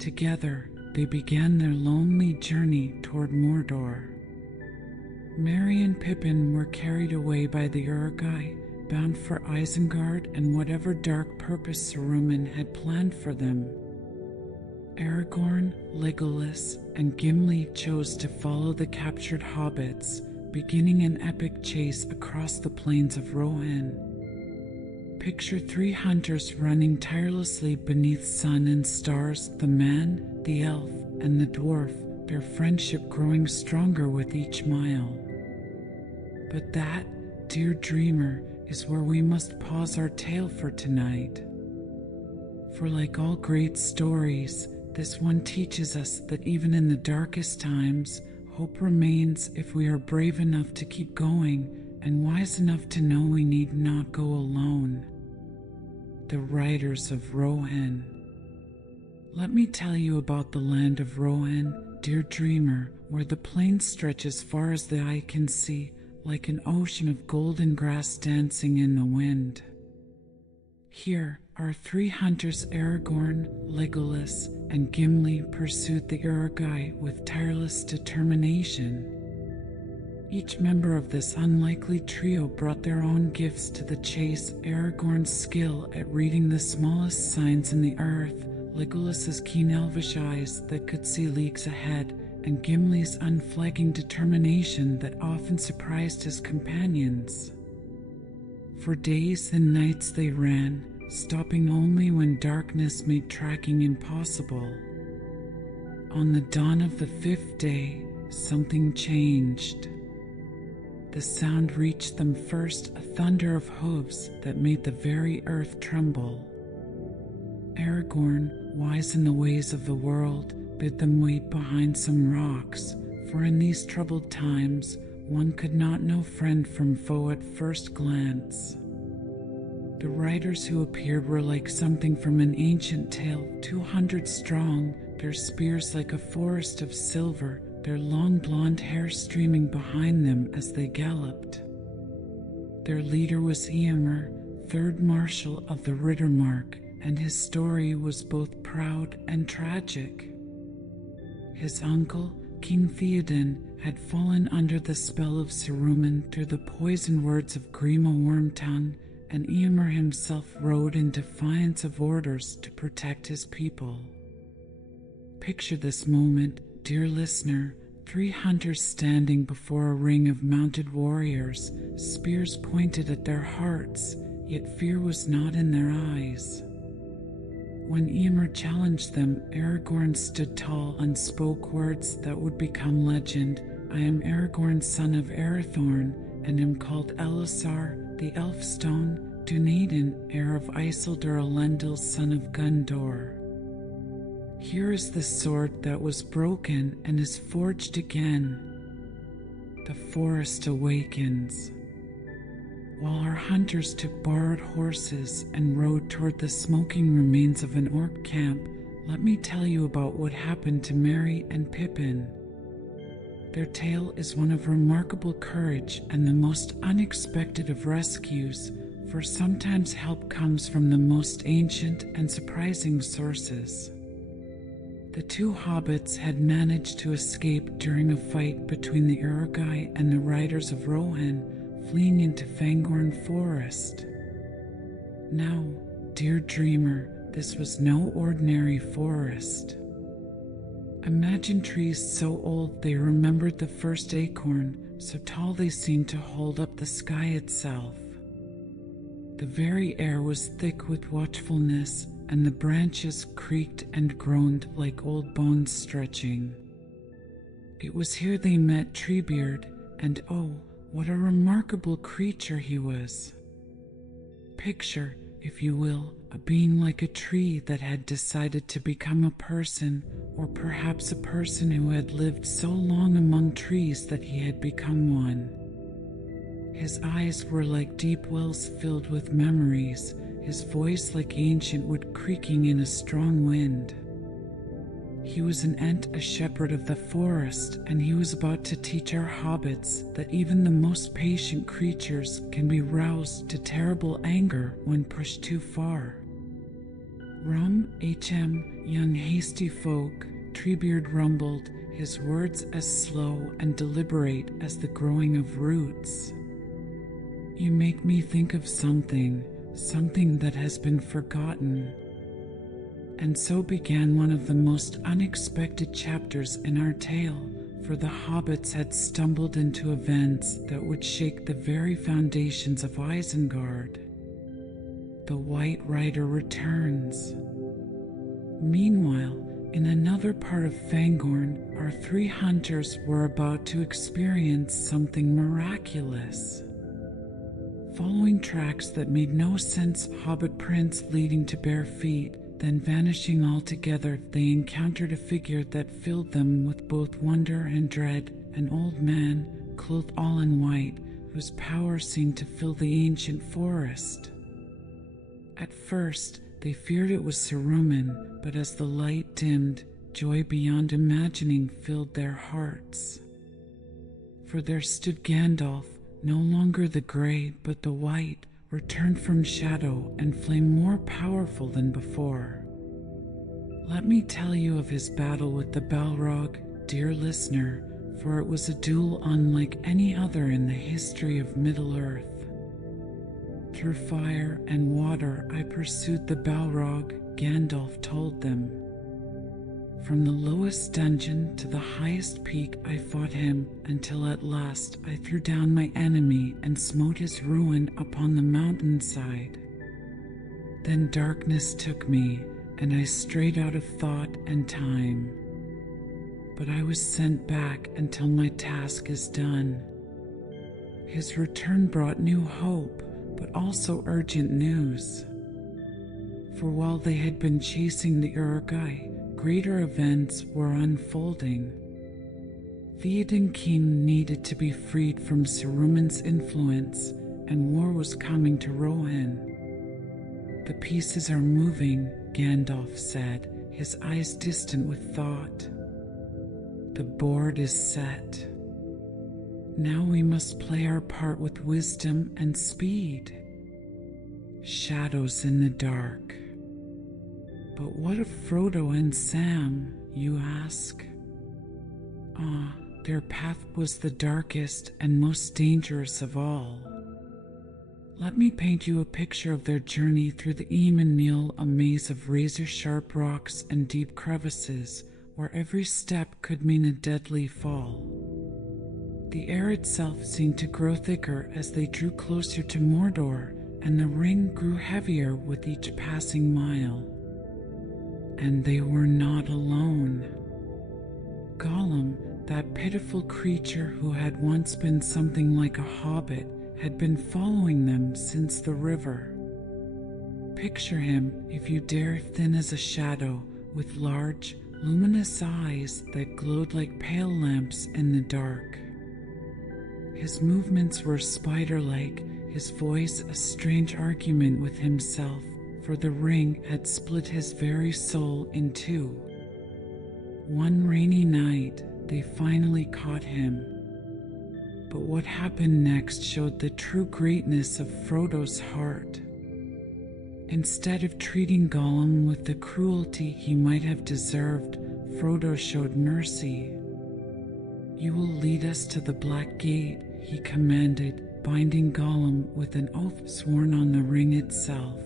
Together, they began their lonely journey toward Mordor. Merry and Pippin were carried away by the Uruk-hai, bound for Isengard and whatever dark purpose Saruman had planned for them. Aragorn, Legolas, and Gimli chose to follow the captured hobbits, beginning an epic chase across the plains of Rohan. Picture 3 hunters running tirelessly beneath sun and stars, the man, the elf, and the dwarf, their friendship growing stronger with each mile. But that, dear dreamer, is where we must pause our tale for tonight. For like all great stories, this one teaches us that even in the darkest times, hope remains if we are brave enough to keep going and wise enough to know we need not go alone. The Riders of Rohan. Let me tell you about the land of Rohan, dear dreamer, where the plain stretches far as the eye can see, like an ocean of golden grass dancing in the wind. Here, our 3 hunters Aragorn, Legolas, and Gimli pursued the Uruk-hai with tireless determination. Each member of this unlikely trio brought their own gifts to the chase: Aragorn's skill at reading the smallest signs in the earth, Legolas's keen elvish eyes that could see leagues ahead, and Gimli's unflagging determination that often surprised his companions. For days and nights they ran, stopping only when darkness made tracking impossible. On the dawn of the 5th day, something changed. The sound reached them first, a thunder of hooves that made the very earth tremble. Aragorn, wise in the ways of the world, bid them wait behind some rocks, for in these troubled times, one could not know friend from foe at first glance. The riders who appeared were like something from an ancient tale, 200 strong, their spears like a forest of silver, their long blonde hair streaming behind them as they galloped. Their leader was Eomer, 3rd Marshal of the Riddermark, and his story was both proud and tragic. His uncle, King Theoden, had fallen under the spell of Saruman through the poisoned words of Grima Wormtongue, and Eomer himself rode in defiance of orders to protect his people. Picture this moment, dear listener, 3 hunters standing before a ring of mounted warriors, spears pointed at their hearts, yet fear was not in their eyes. When Eomer challenged them, Aragorn stood tall and spoke words that would become legend. I am Aragorn, son of Arathorn, and am called Elisar, the Elfstone, Dunedain, heir of Isildur Elendil, son of Gondor. Here is the sword that was broken and is forged again. The forest awakens. While our hunters took borrowed horses and rode toward the smoking remains of an orc camp, let me tell you about what happened to Merry and Pippin. Their tale is one of remarkable courage and the most unexpected of rescues, for sometimes help comes from the most ancient and surprising sources. The 2 hobbits had managed to escape during a fight between the Uruk-hai and the Riders of Rohan, fleeing into Fangorn Forest. Now, dear dreamer, this was no ordinary forest. Imagine trees so old they remembered the first acorn, so tall they seemed to hold up the sky itself. The very air was thick with watchfulness, and the branches creaked and groaned like old bones stretching. It was here they met Treebeard, and oh, what a remarkable creature he was. Picture, if you will, a being like a tree that had decided to become a person, or perhaps a person who had lived so long among trees that he had become one. His eyes were like deep wells filled with memories, his voice like ancient wood creaking in a strong wind. He was an Ent, a shepherd of the forest, and he was about to teach our hobbits that even the most patient creatures can be roused to terrible anger when pushed too far. Rum, young hasty folk, Treebeard rumbled, his words as slow and deliberate as the growing of roots. You make me think of something that has been forgotten. And so began one of the most unexpected chapters in our tale, for the hobbits had stumbled into events that would shake the very foundations of Isengard. The White Rider returns. Meanwhile, in another part of Fangorn, our three hunters were about to experience something miraculous. Following tracks that made no sense, hobbit prints leading to bare feet, then vanishing altogether, they encountered a figure that filled them with both wonder and dread, an old man, clothed all in white, whose power seemed to fill the ancient forest. At first, they feared it was Saruman, but as the light dimmed, joy beyond imagining filled their hearts. For there stood Gandalf, no longer the Grey, but the White, returned from shadow and flame more powerful than before. Let me tell you of his battle with the Balrog, dear listener, for it was a duel unlike any other in the history of Middle-earth. Through fire and water I pursued the Balrog, Gandalf told them. From the lowest dungeon to the highest peak I fought him, until at last I threw down my enemy and smote his ruin upon the mountainside. Then darkness took me, and I strayed out of thought and time. But I was sent back until my task is done. His return brought new hope, but also urgent news. For while they had been chasing the Uruk-hai, greater events were unfolding. Theoden King needed to be freed from Saruman's influence, and war was coming to Rohan. The pieces are moving, Gandalf said, his eyes distant with thought. The board is set. Now we must play our part with wisdom and speed. Shadows in the dark. But what of Frodo and Sam, you ask? Ah, their path was the darkest and most dangerous of all. Let me paint you a picture of their journey through the Eamon, a maze of razor-sharp rocks and deep crevices, where every step could mean a deadly fall. The air itself seemed to grow thicker as they drew closer to Mordor, and the ring grew heavier with each passing mile. And they were not alone. Gollum, that pitiful creature who had once been something like a hobbit, had been following them since the river. Picture him, if you dare, thin as a shadow, with large, luminous eyes that glowed like pale lamps in the dark. His movements were spider-like, his voice a strange argument with himself, for the ring had split his very soul in two. One rainy night, they finally caught him. But what happened next showed the true greatness of Frodo's heart. Instead of treating Gollum with the cruelty he might have deserved, Frodo showed mercy. You will lead us to the Black Gate, he commanded, binding Gollum with an oath sworn on the ring itself.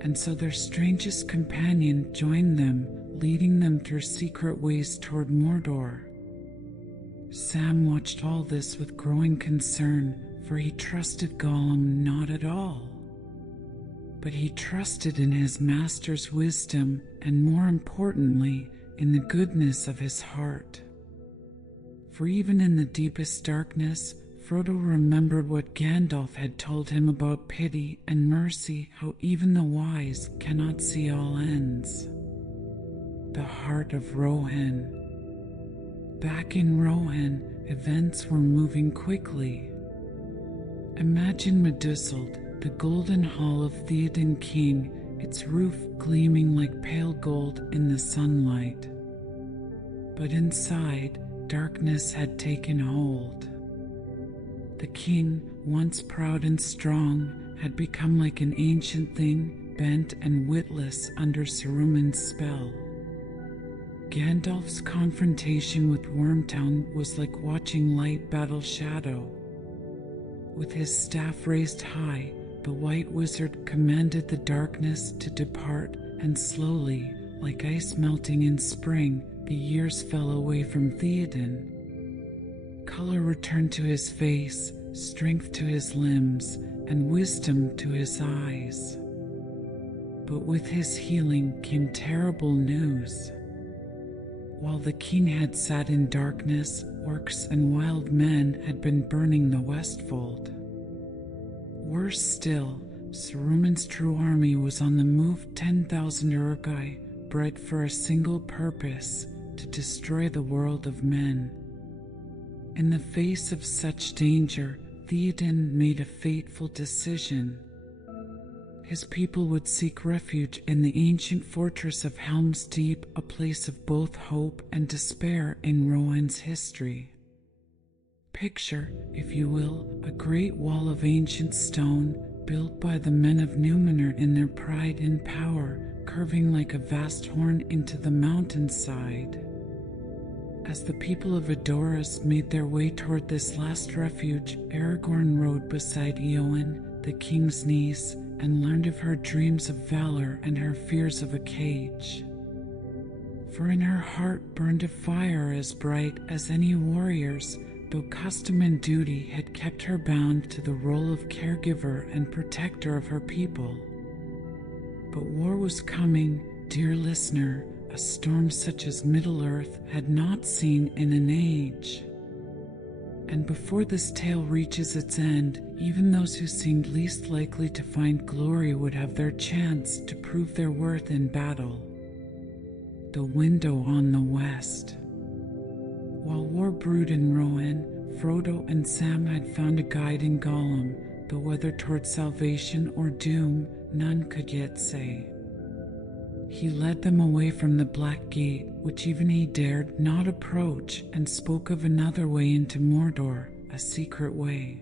And so their strangest companion joined them, leading them through secret ways toward Mordor. Sam watched all this with growing concern, for he trusted Gollum not at all. But he trusted in his master's wisdom, and more importantly, in the goodness of his heart. For even in the deepest darkness, Frodo remembered what Gandalf had told him about pity and mercy, how even the wise cannot see all ends. The heart of Rohan. Back in Rohan, events were moving quickly. Imagine Meduseld, the golden hall of Theoden King, its roof gleaming like pale gold in the sunlight. But inside, darkness had taken hold. The king, once proud and strong, had become like an ancient thing, bent and witless under Saruman's spell. Gandalf's confrontation with Wormtongue was like watching light battle shadow. With his staff raised high, the white wizard commanded the darkness to depart, and slowly, like ice melting in spring, the years fell away from Theoden. Color returned to his face, strength to his limbs, and wisdom to his eyes. But with his healing came terrible news. While the king had sat in darkness, orcs and wild men had been burning the Westfold. Worse still, Saruman's true army was on the move. 10,000 Urgai, bred for a single purpose, to destroy the world of men. In the face of such danger, Theoden made a fateful decision. His people would seek refuge in the ancient fortress of Helm's Deep, a place of both hope and despair in Rohan's history. Picture, if you will, a great wall of ancient stone, built by the men of Numenor in their pride and power, curving like a vast horn into the mountainside. As the people of Edoras made their way toward this last refuge, Aragorn rode beside Eowyn, the king's niece, and learned of her dreams of valor and her fears of a cage. For in her heart burned a fire as bright as any warrior's, though custom and duty had kept her bound to the role of caregiver and protector of her people. But war was coming, dear listener, a storm such as Middle-earth had not seen in an age. And before this tale reaches its end, even those who seemed least likely to find glory would have their chance to prove their worth in battle. The window on the west. While war brewed in Rohan, Frodo and Sam had found a guide in Gollum, though whether toward salvation or doom, none could yet say. He led them away from the Black Gate, which even he dared not approach, and spoke of another way into Mordor, a secret way.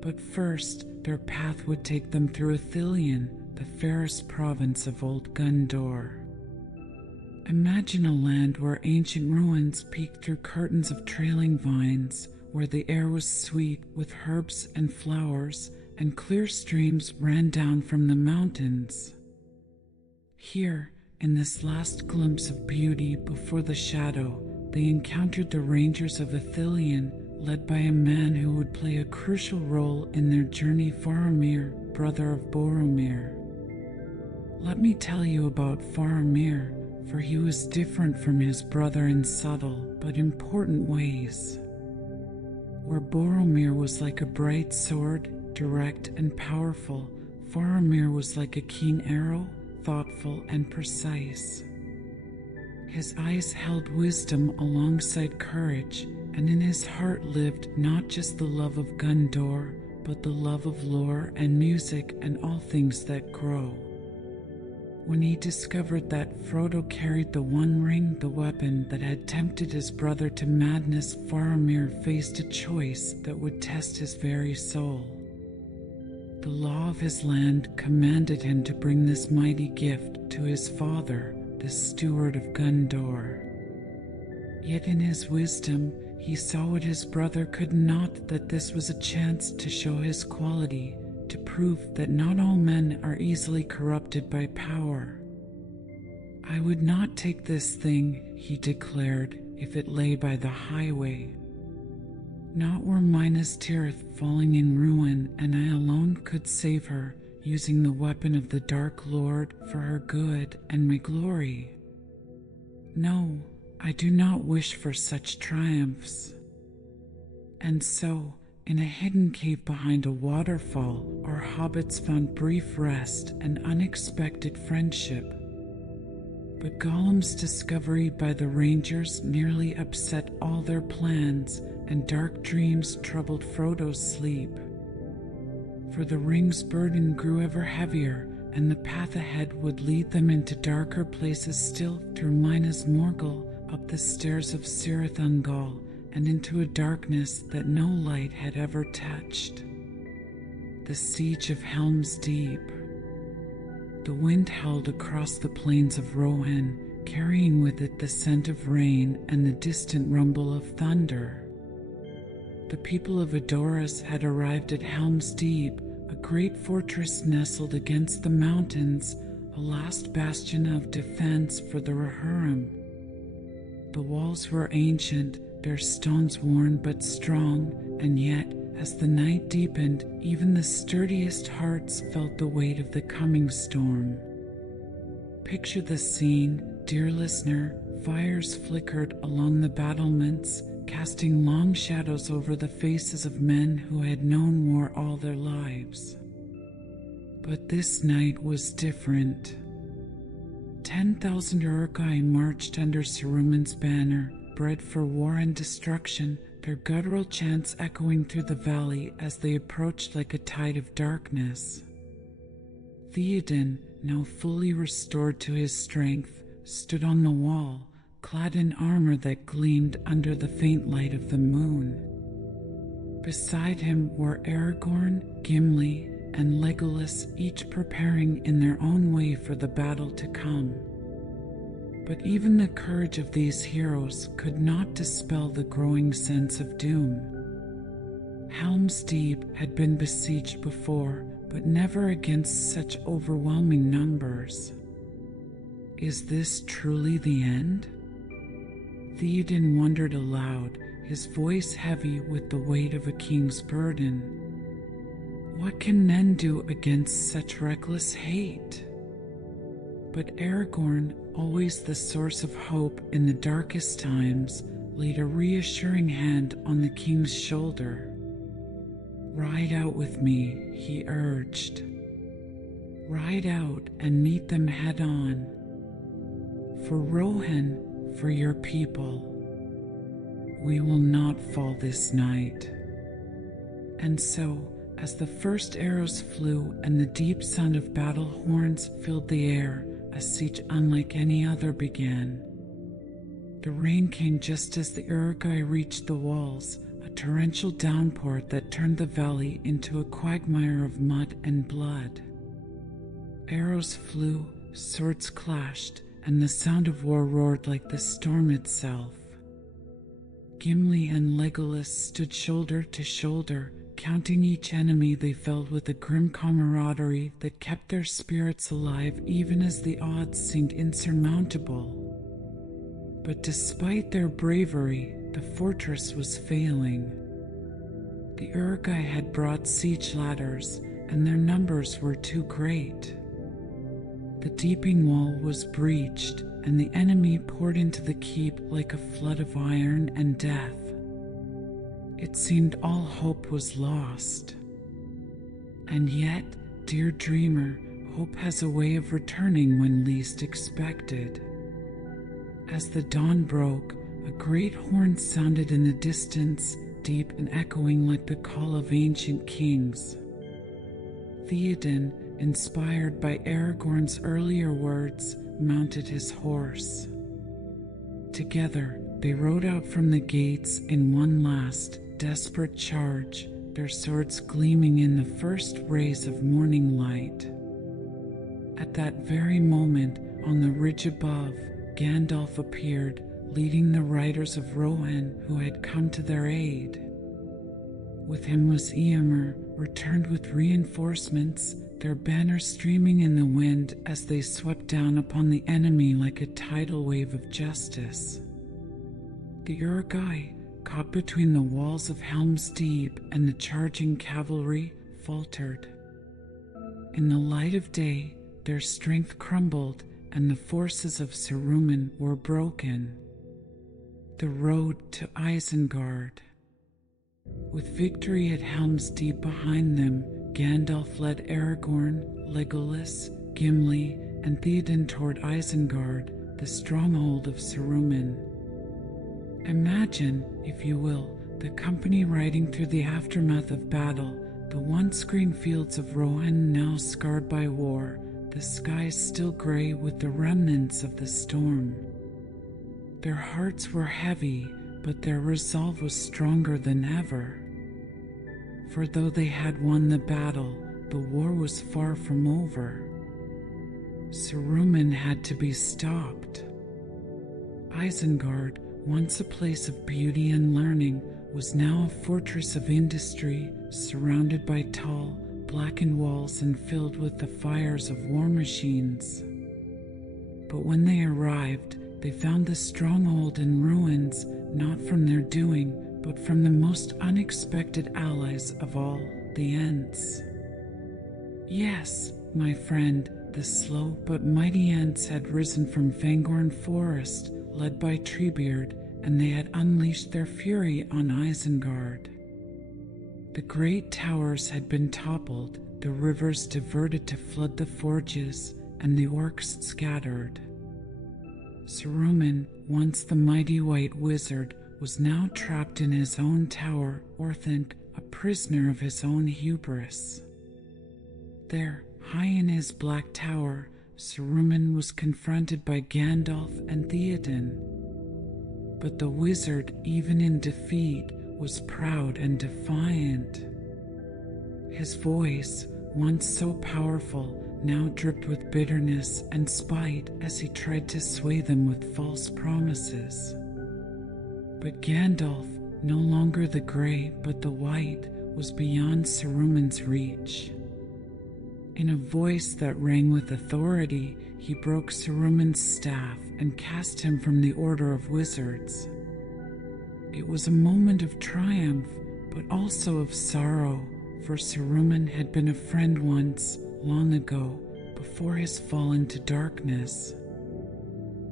But first, their path would take them through Ithilien, the fairest province of Old Gondor. Imagine a land where ancient ruins peeked through curtains of trailing vines, where the air was sweet with herbs and flowers, and clear streams ran down from the mountains. Here, in this last glimpse of beauty before the shadow, they encountered the rangers of Ithilien, led by a man who would play a crucial role in their journey, Faramir, brother of Boromir. Let me tell you about Faramir, for he was different from his brother in subtle but important ways. Where Boromir was like a bright sword, direct and powerful, Faramir was like a keen arrow, thoughtful and precise. His eyes held wisdom alongside courage, and in his heart lived not just the love of Gondor, but the love of lore and music and all things that grow. When he discovered that Frodo carried the One Ring, the weapon that had tempted his brother to madness, Faramir faced a choice that would test his very soul. The law of his land commanded him to bring this mighty gift to his father, the steward of Gondor. Yet in his wisdom, he saw what his brother could not, that this was a chance to show his quality, to prove that not all men are easily corrupted by power. I would not take this thing, he declared, if it lay by the highway. Not were Minas Tirith falling in ruin, and I alone could save her, using the weapon of the Dark Lord for her good and my glory. No, I do not wish for such triumphs. And so, in a hidden cave behind a waterfall, our hobbits found brief rest and unexpected friendship. But Gollum's discovery by the rangers nearly upset all their plans, and dark dreams troubled Frodo's sleep. For the ring's burden grew ever heavier, and the path ahead would lead them into darker places still, through Minas Morgul, up the stairs of Cirith Ungol, and into a darkness that no light had ever touched. The siege of Helm's Deep. The wind howled across the plains of Rohan, carrying with it the scent of rain and the distant rumble of thunder. The people of Edoras had arrived at Helm's Deep, a great fortress nestled against the mountains, a last bastion of defense for the Rohirrim. The walls were ancient, their stones worn but strong, and yet, as the night deepened, even the sturdiest hearts felt the weight of the coming storm. Picture the scene, dear listener. Fires flickered along the battlements, casting long shadows over the faces of men who had known war all their lives. But this night was different. 10,000 Uruk-hai marched under Saruman's banner, bred for war and destruction, their guttural chants echoing through the valley as they approached like a tide of darkness. Theoden, now fully restored to his strength, stood on the wall, clad in armor that gleamed under the faint light of the moon. Beside him were Aragorn, Gimli, and Legolas, each preparing in their own way for the battle to come. But even the courage of these heroes could not dispel the growing sense of doom. Helm's Deep had been besieged before, but never against such overwhelming numbers. Is this truly the end? Theoden wondered aloud, his voice heavy with the weight of a king's burden. What can men do against such reckless hate? But Aragorn, always the source of hope in the darkest times, laid a reassuring hand on the king's shoulder. "Ride out with me," he urged. "Ride out and meet them head on. For Rohan, for your people. We will not fall this night." And so, as the first arrows flew and the deep sound of battle horns filled the air, a siege unlike any other began. The rain came just as the Uruk-hai reached the walls, a torrential downpour that turned the valley into a quagmire of mud and blood. Arrows flew, swords clashed, and the sound of war roared like the storm itself. Gimli and Legolas stood shoulder to shoulder, counting each enemy they felled with a grim camaraderie that kept their spirits alive even as the odds seemed insurmountable. But despite their bravery, the fortress was failing. The Uruk-hai had brought siege ladders, and their numbers were too great. The deeping wall was breached, and the enemy poured into the keep like a flood of iron and death. It seemed all hope was lost. And yet, dear dreamer, hope has a way of returning when least expected. As the dawn broke, a great horn sounded in the distance, deep and echoing like the call of ancient kings. Theoden, inspired by Aragorn's earlier words, mounted his horse. Together, they rode out from the gates in one last, desperate charge, their swords gleaming in the first rays of morning light. At that very moment, on the ridge above, Gandalf appeared, leading the riders of Rohan who had come to their aid. With him was Eomer, returned with reinforcements, their banners streaming in the wind as they swept down upon the enemy like a tidal wave of justice. The Uruk-hai, caught between the walls of Helm's Deep and the charging cavalry, faltered. In the light of day, their strength crumbled, and the forces of Saruman were broken. The road to Isengard. With victory at Helm's Deep behind them, Gandalf led Aragorn, Legolas, Gimli, and Theoden toward Isengard, the stronghold of Saruman. Imagine, if you will, the company riding through the aftermath of battle, the once green fields of Rohan now scarred by war, the skies still gray with the remnants of the storm. Their hearts were heavy, but their resolve was stronger than ever. For though they had won the battle, the war was far from over. Saruman had to be stopped. Isengard, once a place of beauty and learning, was now a fortress of industry, surrounded by tall, blackened walls and filled with the fires of war machines. But when they arrived, they found the stronghold in ruins, not from their doing, but from the most unexpected allies of all, the Ents. Yes, my friend, the slow but mighty Ents had risen from Fangorn Forest, led by Treebeard, and they had unleashed their fury on Isengard. The great towers had been toppled, the rivers diverted to flood the forges, and the orcs scattered. Saruman, once the mighty white wizard, was now trapped in his own tower, Orthanc, a prisoner of his own hubris. There, high in his black tower, Saruman was confronted by Gandalf and Theoden. But the wizard, even in defeat, was proud and defiant. His voice, once so powerful, now dripped with bitterness and spite as he tried to sway them with false promises. But Gandalf, no longer the grey but the white, was beyond Saruman's reach. In a voice that rang with authority, he broke Saruman's staff and cast him from the Order of Wizards. It was a moment of triumph, but also of sorrow, for Saruman had been a friend once, long ago, before his fall into darkness.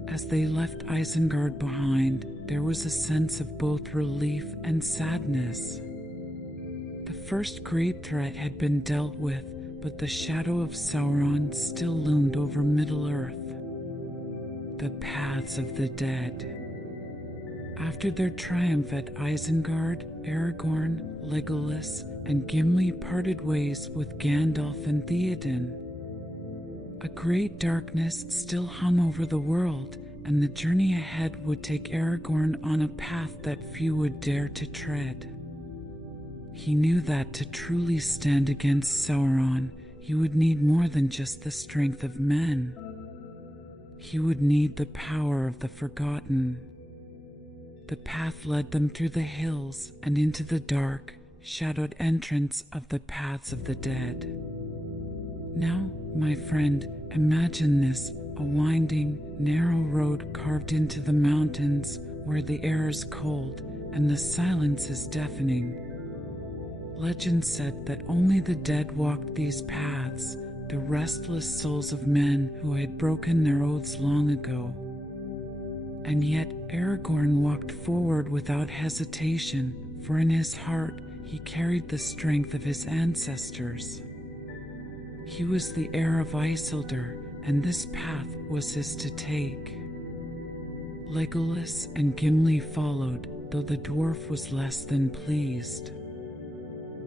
As they left Isengard behind, there was a sense of both relief and sadness. The first great threat had been dealt with, but the shadow of Sauron still loomed over Middle-earth. The paths of the dead. After their triumph at Isengard, Aragorn, Legolas, and Gimli parted ways with Gandalf and Theoden. A great darkness still hung over the world, and the journey ahead would take Aragorn on a path that few would dare to tread. He knew that to truly stand against Sauron, he would need more than just the strength of men. He would need the power of the forgotten. The path led them through the hills and into the dark, shadowed entrance of the paths of the dead. Now, my friend, imagine this, a winding, narrow road carved into the mountains where the air is cold and the silence is deafening. Legend said that only the dead walked these paths, the restless souls of men who had broken their oaths long ago. And yet Aragorn walked forward without hesitation, for in his heart he carried the strength of his ancestors. He was the heir of Isildur, and this path was his to take. Legolas and Gimli followed, though the dwarf was less than pleased.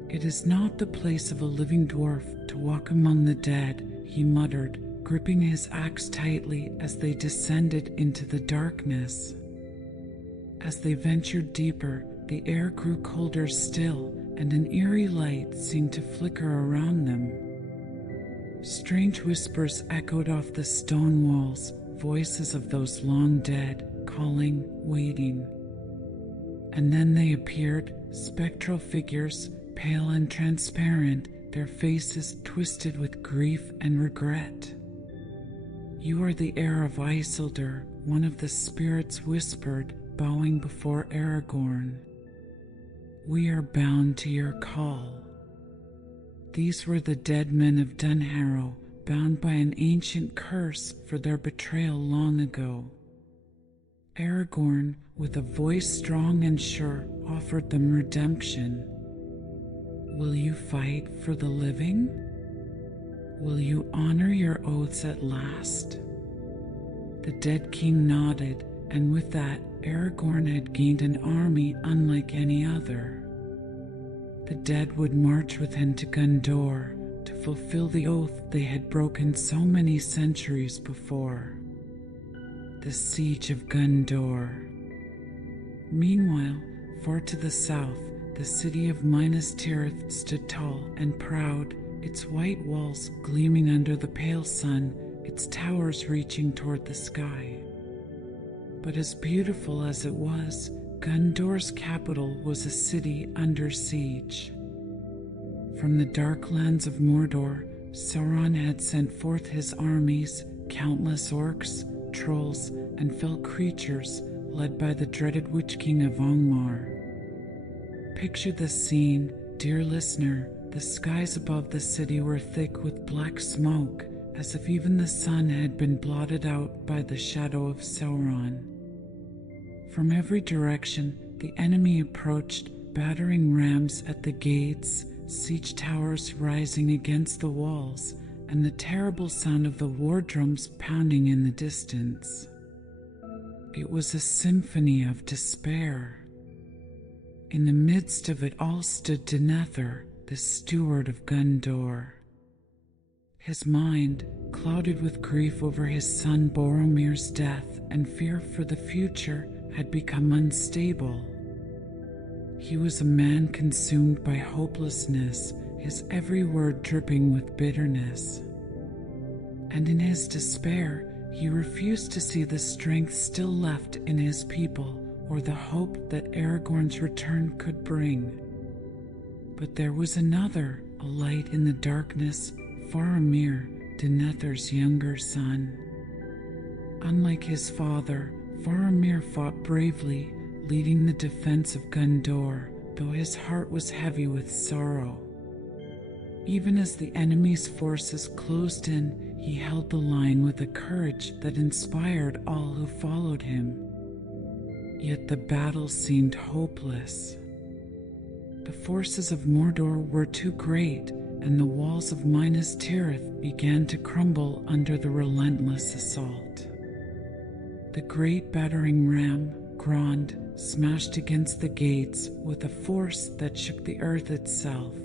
"It is not the place of a living dwarf to walk among the dead," he muttered, gripping his axe tightly as they descended into the darkness. As they ventured deeper, the air grew colder still, and an eerie light seemed to flicker around them. Strange whispers echoed off the stone walls, voices of those long dead, calling, waiting. And then they appeared, spectral figures, pale and transparent, their faces twisted with grief and regret. "You are the heir of Isildur," one of the spirits whispered, bowing before Aragorn. "We are bound to your call." These were the dead men of Dunharrow, bound by an ancient curse for their betrayal long ago. Aragorn, with a voice strong and sure, offered them redemption. "Will you fight for the living? Will you honor your oaths at last?" The dead king nodded, and with that, Aragorn had gained an army unlike any other. The dead would march with him to Gondor to fulfill the oath they had broken so many centuries before. The Siege of Gondor. Meanwhile, far to the south, the city of Minas Tirith stood tall and proud, its white walls gleaming under the pale sun, its towers reaching toward the sky. But as beautiful as it was, Gondor's capital was a city under siege. From the dark lands of Mordor, Sauron had sent forth his armies, countless orcs, trolls, and fell creatures led by the dreaded Witch King of Angmar. Picture the scene, dear listener. The skies above the city were thick with black smoke, as if even the sun had been blotted out by the shadow of Sauron. From every direction, the enemy approached, battering rams at the gates, siege towers rising against the walls, and the terrible sound of the war drums pounding in the distance. It was a symphony of despair. In the midst of it all stood Denethor, the steward of Gondor. His mind, clouded with grief over his son Boromir's death and fear for the future, had become unstable. He was a man consumed by hopelessness, his every word dripping with bitterness. And in his despair, he refused to see the strength still left in his people or the hope that Aragorn's return could bring. But there was another, a light in the darkness, Faramir, Denethor's younger son. Unlike his father, Faramir fought bravely, leading the defense of Gondor, though his heart was heavy with sorrow. Even as the enemy's forces closed in, he held the line with a courage that inspired all who followed him. Yet the battle seemed hopeless. The forces of Mordor were too great, and the walls of Minas Tirith began to crumble under the relentless assault. The great battering ram, Grond, smashed against the gates with a force that shook the earth itself.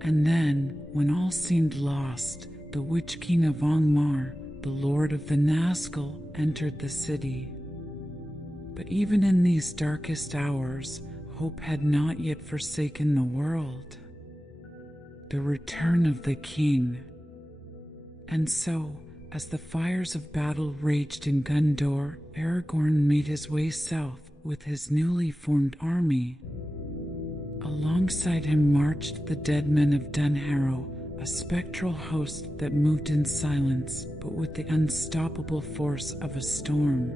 And then, when all seemed lost, the Witch King of Angmar, the Lord of the Nazgul, entered the city. But even in these darkest hours, hope had not yet forsaken the world. The return of the king. And so, as the fires of battle raged in Gondor, Aragorn made his way south with his newly formed army. Alongside him marched the dead men of Dunharrow, a spectral host that moved in silence but with the unstoppable force of a storm.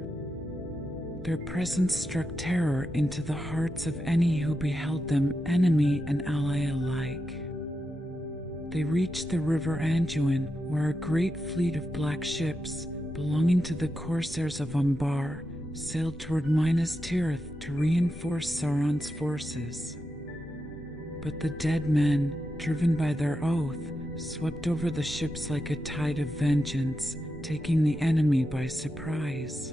Their presence struck terror into the hearts of any who beheld them, enemy and ally alike. They reached the river Anduin, where a great fleet of black ships, belonging to the corsairs of Umbar, sailed toward Minas Tirith to reinforce Sauron's forces. But the dead men, driven by their oath, swept over the ships like a tide of vengeance, taking the enemy by surprise.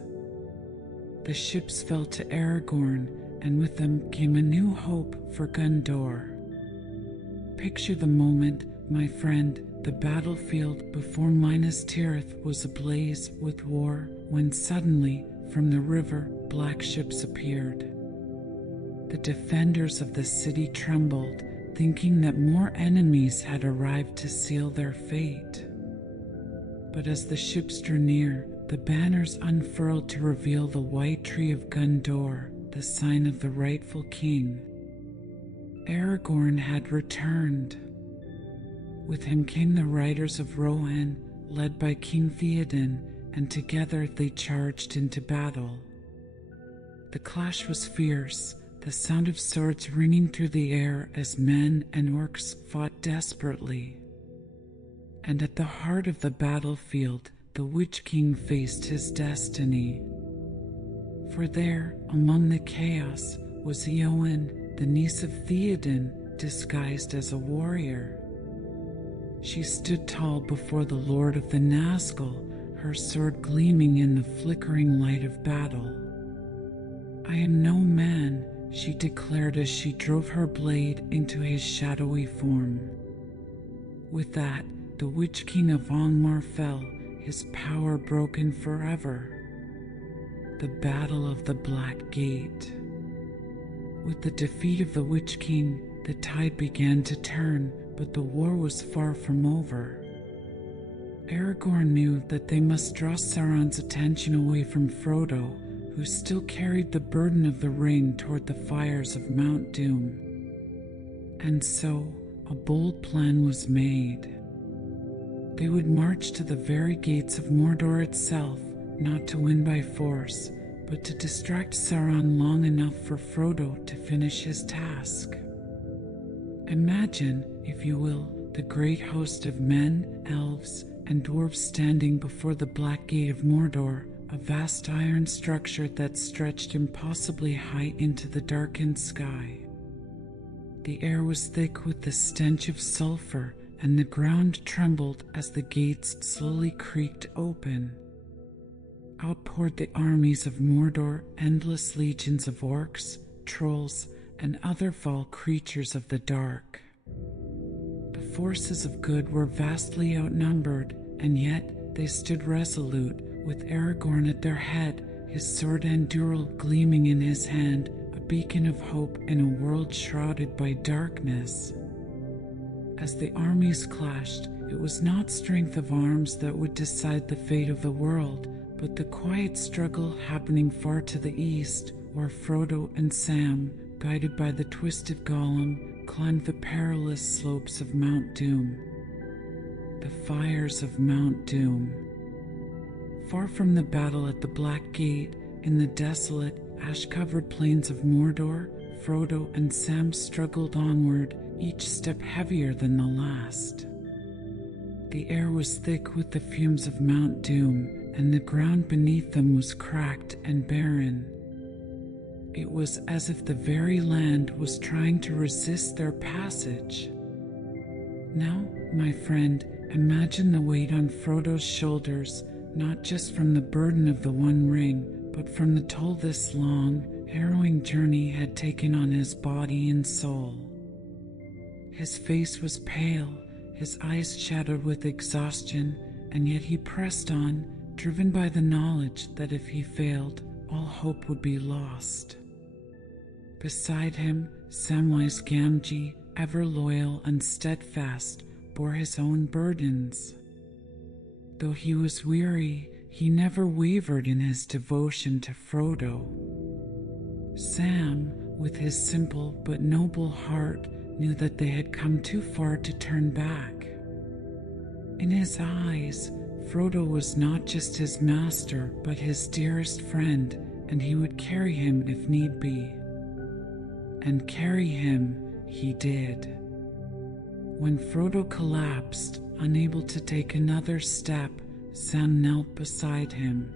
The ships fell to Aragorn, and with them came a new hope for Gondor. Picture the moment, my friend, the battlefield before Minas Tirith was ablaze with war, when suddenly, from the river, black ships appeared. The defenders of the city trembled, thinking that more enemies had arrived to seal their fate. But as the ships drew near, the banners unfurled to reveal the white tree of Gondor, the sign of the rightful king. Aragorn had returned. With him came the riders of Rohan, led by King Theoden, and together they charged into battle. The clash was fierce, the sound of swords ringing through the air as men and orcs fought desperately. And at the heart of the battlefield, the Witch King faced his destiny. For there, among the chaos, was Eowyn, the niece of Theoden, disguised as a warrior. She stood tall before the Lord of the Nazgul, her sword gleaming in the flickering light of battle. "I am no man," she declared as she drove her blade into his shadowy form. With that, the Witch King of Angmar fell, his power broken forever. The Battle of the Black Gate. With the defeat of the Witch King, the tide began to turn, but the war was far from over. Aragorn knew that they must draw Sauron's attention away from Frodo, who still carried the burden of the ring toward the fires of Mount Doom. And so, a bold plan was made. They would march to the very gates of Mordor itself, not to win by force, but to distract Sauron long enough for Frodo to finish his task. Imagine, if you will, the great host of men, elves, and dwarves standing before the Black Gate of Mordor, a vast iron structure that stretched impossibly high into the darkened sky. The air was thick with the stench of sulfur, and the ground trembled as the gates slowly creaked open. Out poured the armies of Mordor, endless legions of orcs, trolls, and other foul creatures of the dark. The forces of good were vastly outnumbered, and yet they stood resolute, with Aragorn at their head, his sword Andúril gleaming in his hand, a beacon of hope in a world shrouded by darkness. As the armies clashed, it was not strength of arms that would decide the fate of the world, but the quiet struggle happening far to the east, where Frodo and Sam, guided by the twisted Gollum, climbed the perilous slopes of Mount Doom. The fires of Mount Doom. Far from the battle at the Black Gate, in the desolate, ash-covered plains of Mordor, Frodo and Sam struggled onward, each step heavier than the last. The air was thick with the fumes of Mount Doom, and the ground beneath them was cracked and barren. It was as if the very land was trying to resist their passage. Now, my friend, imagine the weight on Frodo's shoulders, not just from the burden of the One Ring, but from the toll this long, harrowing journey had taken on his body and soul. His face was pale, his eyes shadowed with exhaustion, and yet he pressed on, driven by the knowledge that if he failed, all hope would be lost. Beside him, Samwise Gamgee, ever loyal and steadfast, bore his own burdens. Though he was weary, he never wavered in his devotion to Frodo. Sam, with his simple but noble heart, knew that they had come too far to turn back. In his eyes, Frodo was not just his master, but his dearest friend, and he would carry him if need be. And carry him he did. When Frodo collapsed, unable to take another step, Sam knelt beside him.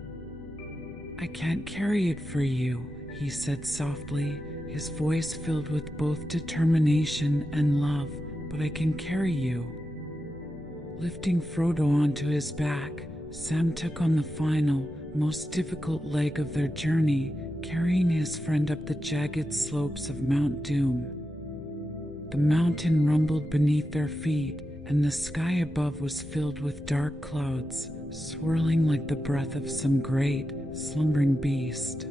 "I can't carry it for you," he said softly, his voice filled with both determination and love, "but I can carry you." Lifting Frodo onto his back, Sam took on the final, most difficult leg of their journey, carrying his friend up the jagged slopes of Mount Doom. The mountain rumbled beneath their feet, and the sky above was filled with dark clouds, swirling like the breath of some great, slumbering beast.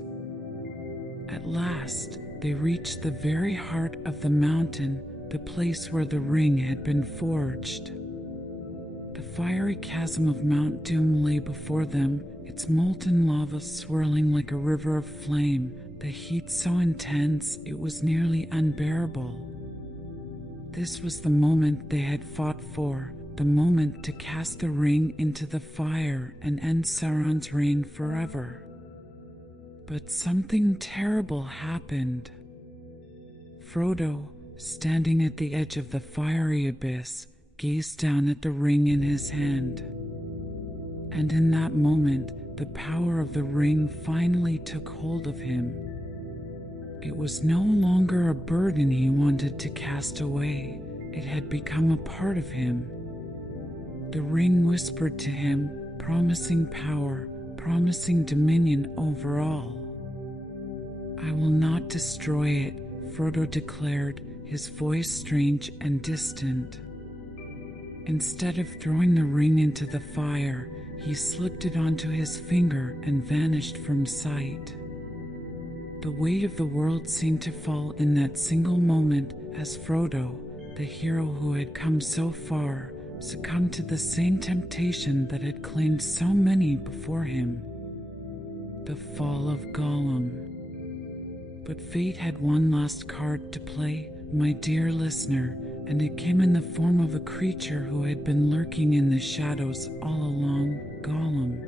At last, they reached the very heart of the mountain, the place where the ring had been forged. The fiery chasm of Mount Doom lay before them, its molten lava swirling like a river of flame, the heat so intense it was nearly unbearable. This was the moment they had fought for, the moment to cast the ring into the fire and end Sauron's reign forever. But something terrible happened. Frodo, standing at the edge of the fiery abyss, gazed down at the ring in his hand. And in that moment, the power of the ring finally took hold of him. It was no longer a burden he wanted to cast away. It had become a part of him. The ring whispered to him, promising power, promising dominion over all. "I will not destroy it," Frodo declared, his voice strange and distant. Instead of throwing the ring into the fire, he slipped it onto his finger and vanished from sight. The weight of the world seemed to fall in that single moment as Frodo, the hero who had come so far, succumbed to the same temptation that had claimed so many before him: the fall of Gollum. But fate had one last card to play, my dear listener, and it came in the form of a creature who had been lurking in the shadows all along: Gollum.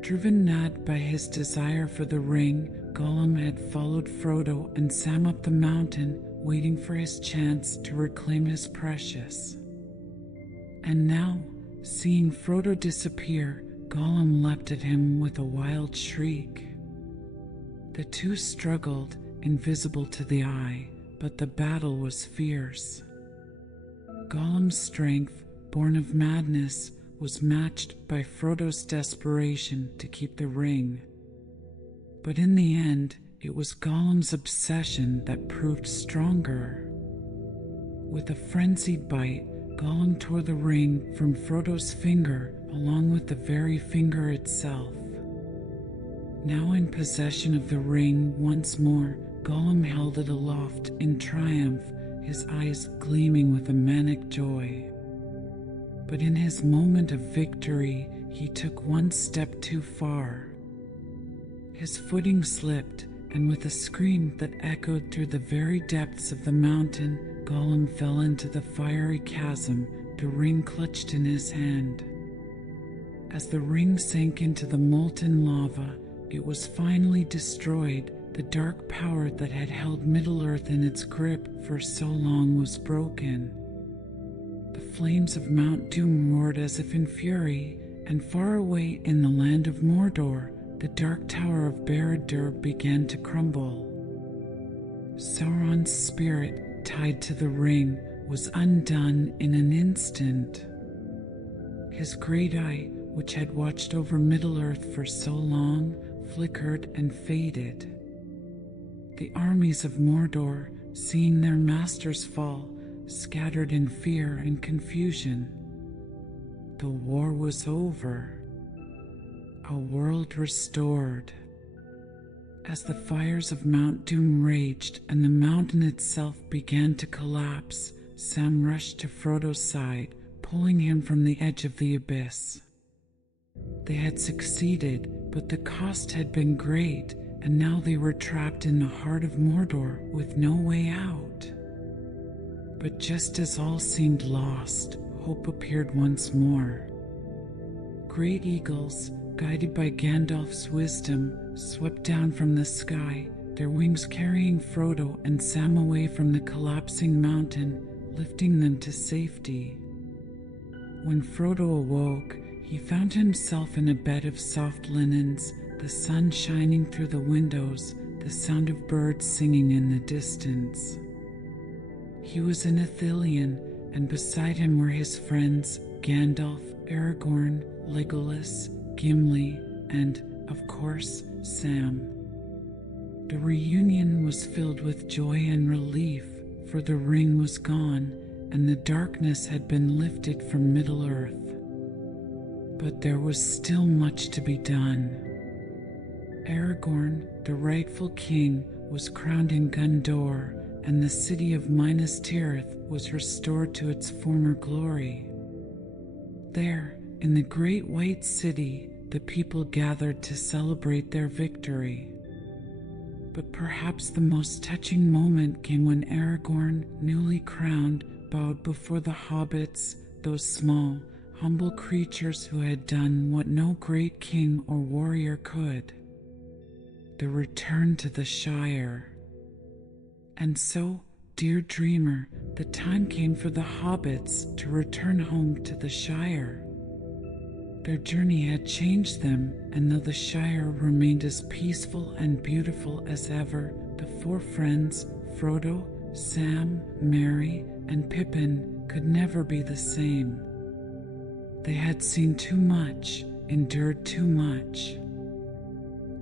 Driven mad by his desire for the ring, Gollum had followed Frodo and Sam up the mountain, waiting for his chance to reclaim his precious. And now, seeing Frodo disappear, Gollum leapt at him with a wild shriek. The two struggled, invisible to the eye, but the battle was fierce. Gollum's strength, born of madness, was matched by Frodo's desperation to keep the ring. But in the end, it was Gollum's obsession that proved stronger. With a frenzied bite, Gollum tore the ring from Frodo's finger along with the very finger itself. Now in possession of the ring once more, Gollum held it aloft in triumph, his eyes gleaming with a manic joy. But in his moment of victory, he took one step too far. His footing slipped, and with a scream that echoed through the very depths of the mountain, Gollum fell into the fiery chasm, the ring clutched in his hand. As the ring sank into the molten lava, it was finally destroyed. The dark power that had held Middle-earth in its grip for so long was broken. The flames of Mount Doom roared as if in fury, and far away in the land of Mordor, the dark tower of Barad-dûr began to crumble. Sauron's spirit, tied to the ring, was undone in an instant. His great eye, which had watched over Middle-earth for so long, flickered and faded. The armies of Mordor, seeing their masters fall, scattered in fear and confusion. The war was over. A world restored. As the fires of Mount Doom raged and the mountain itself began to collapse, Sam rushed to Frodo's side, pulling him from the edge of the abyss. They had succeeded, but the cost had been great, and now they were trapped in the heart of Mordor with no way out. But just as all seemed lost, hope appeared once more. Great eagles, guided by Gandalf's wisdom, swept down from the sky, their wings carrying Frodo and Sam away from the collapsing mountain, lifting them to safety. When Frodo awoke, he found himself in a bed of soft linens, the sun shining through the windows, the sound of birds singing in the distance. He was in Ithilien, and beside him were his friends Gandalf, Aragorn, Legolas, Gimli, and, of course, Sam. The reunion was filled with joy and relief, for the ring was gone, and the darkness had been lifted from Middle-earth. But there was still much to be done. Aragorn, the rightful king, was crowned in Gondor, and the city of Minas Tirith was restored to its former glory. There, in the great white city, the people gathered to celebrate their victory. But perhaps the most touching moment came when Aragorn, newly crowned, bowed before the hobbits, those small, humble creatures who had done what no great king or warrior could: the return to the Shire. And so, dear dreamer, the time came for the hobbits to return home to the Shire. Their journey had changed them, and though the Shire remained as peaceful and beautiful as ever, the four friends, Frodo, Sam, Merry, and Pippin, could never be the same. They had seen too much, endured too much.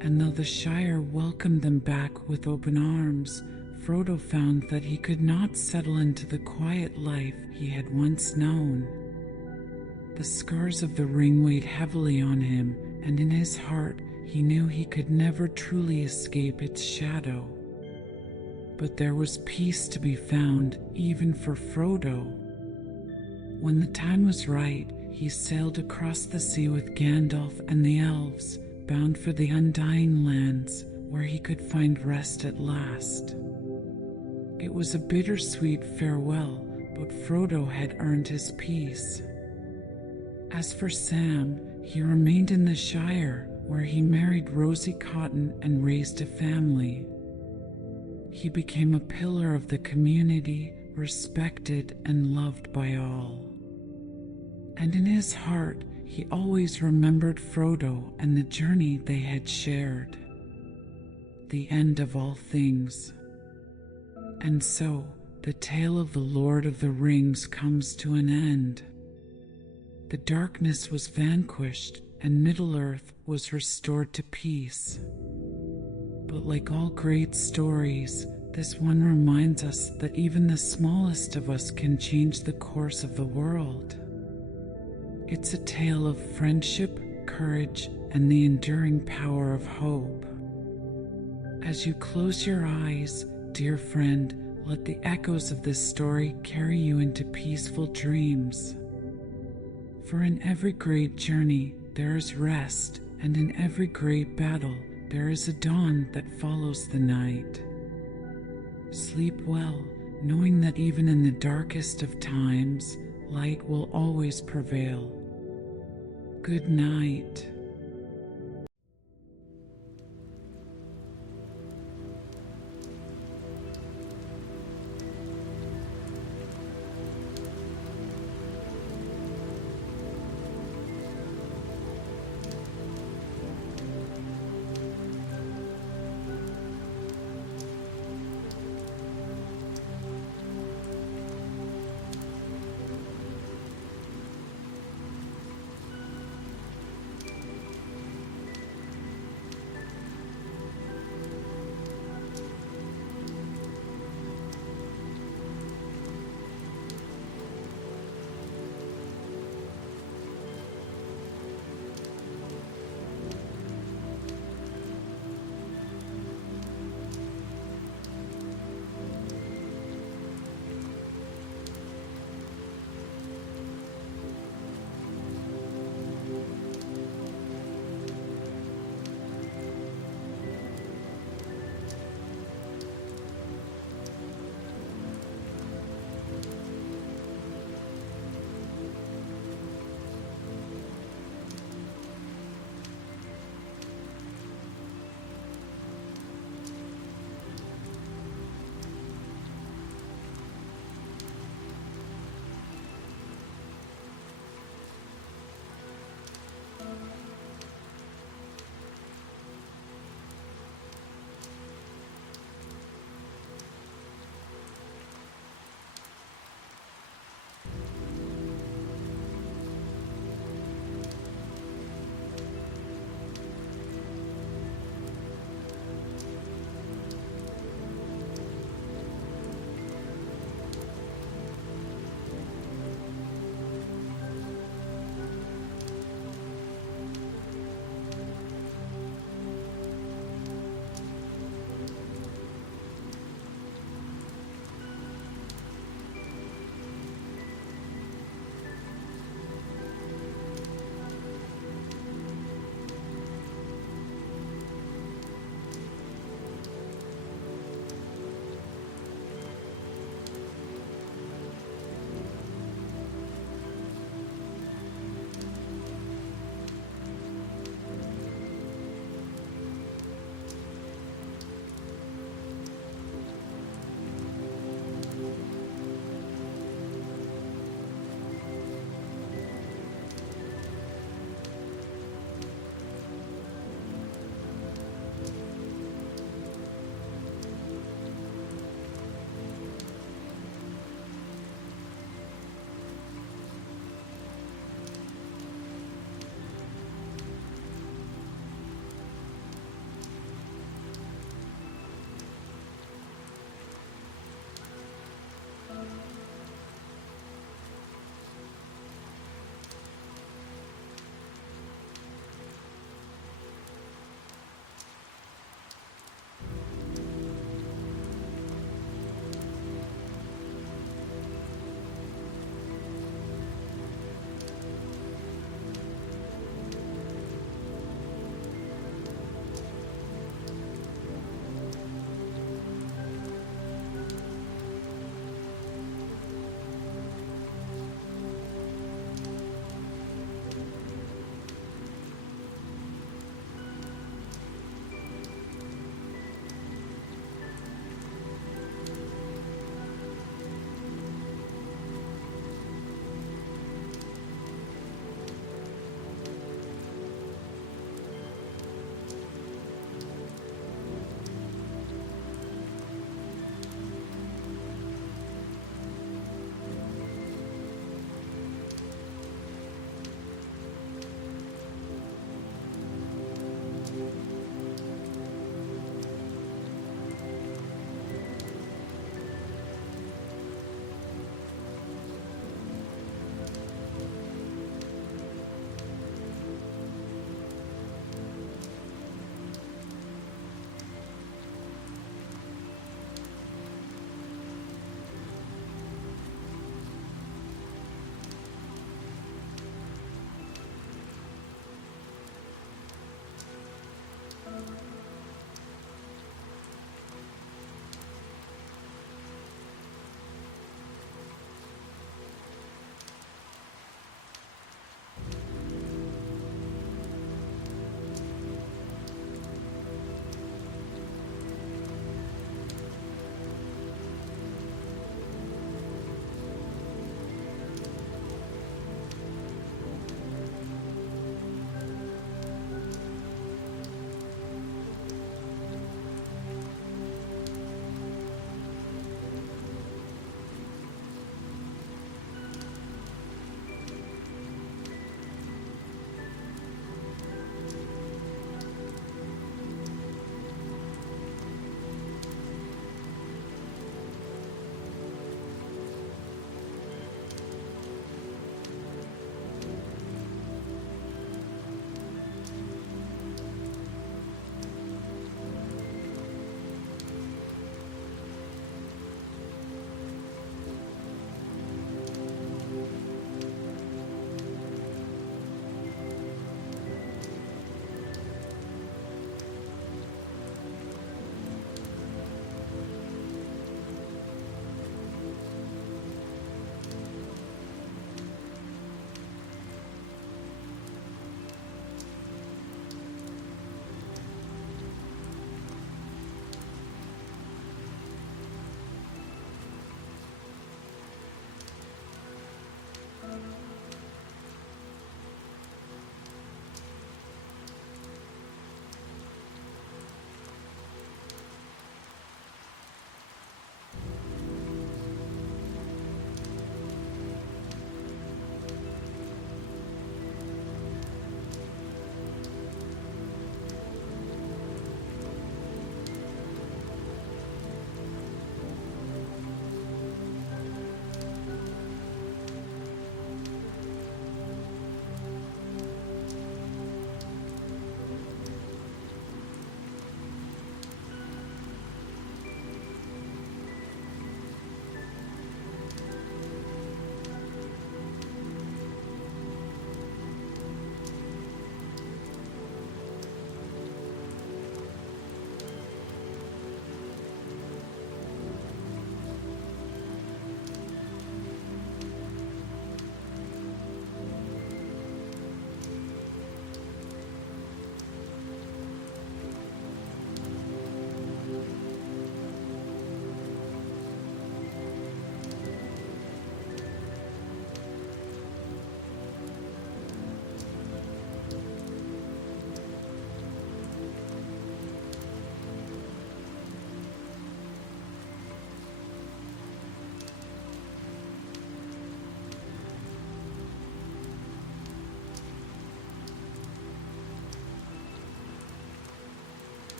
And though the Shire welcomed them back with open arms, Frodo found that he could not settle into the quiet life he had once known. The scars of the ring weighed heavily on him, and in his heart he knew he could never truly escape its shadow. But there was peace to be found, even for Frodo. When the time was right, he sailed across the sea with Gandalf and the elves, bound for the Undying Lands, where he could find rest at last. It was a bittersweet farewell, but Frodo had earned his peace. As for Sam, he remained in the Shire, where he married Rosie Cotton and raised a family. He became a pillar of the community, respected and loved by all. And in his heart, he always remembered Frodo and the journey they had shared. The end of all things. And so, the tale of the Lord of the Rings comes to an end. The darkness was vanquished, and Middle-earth was restored to peace. But like all great stories, this one reminds us that even the smallest of us can change the course of the world. It's a tale of friendship, courage, and the enduring power of hope. As you close your eyes, dear friend, let the echoes of this story carry you into peaceful dreams. For in every great journey there is rest, and in every great battle there is a dawn that follows the night. Sleep well, knowing that even in the darkest of times, light will always prevail. Good night.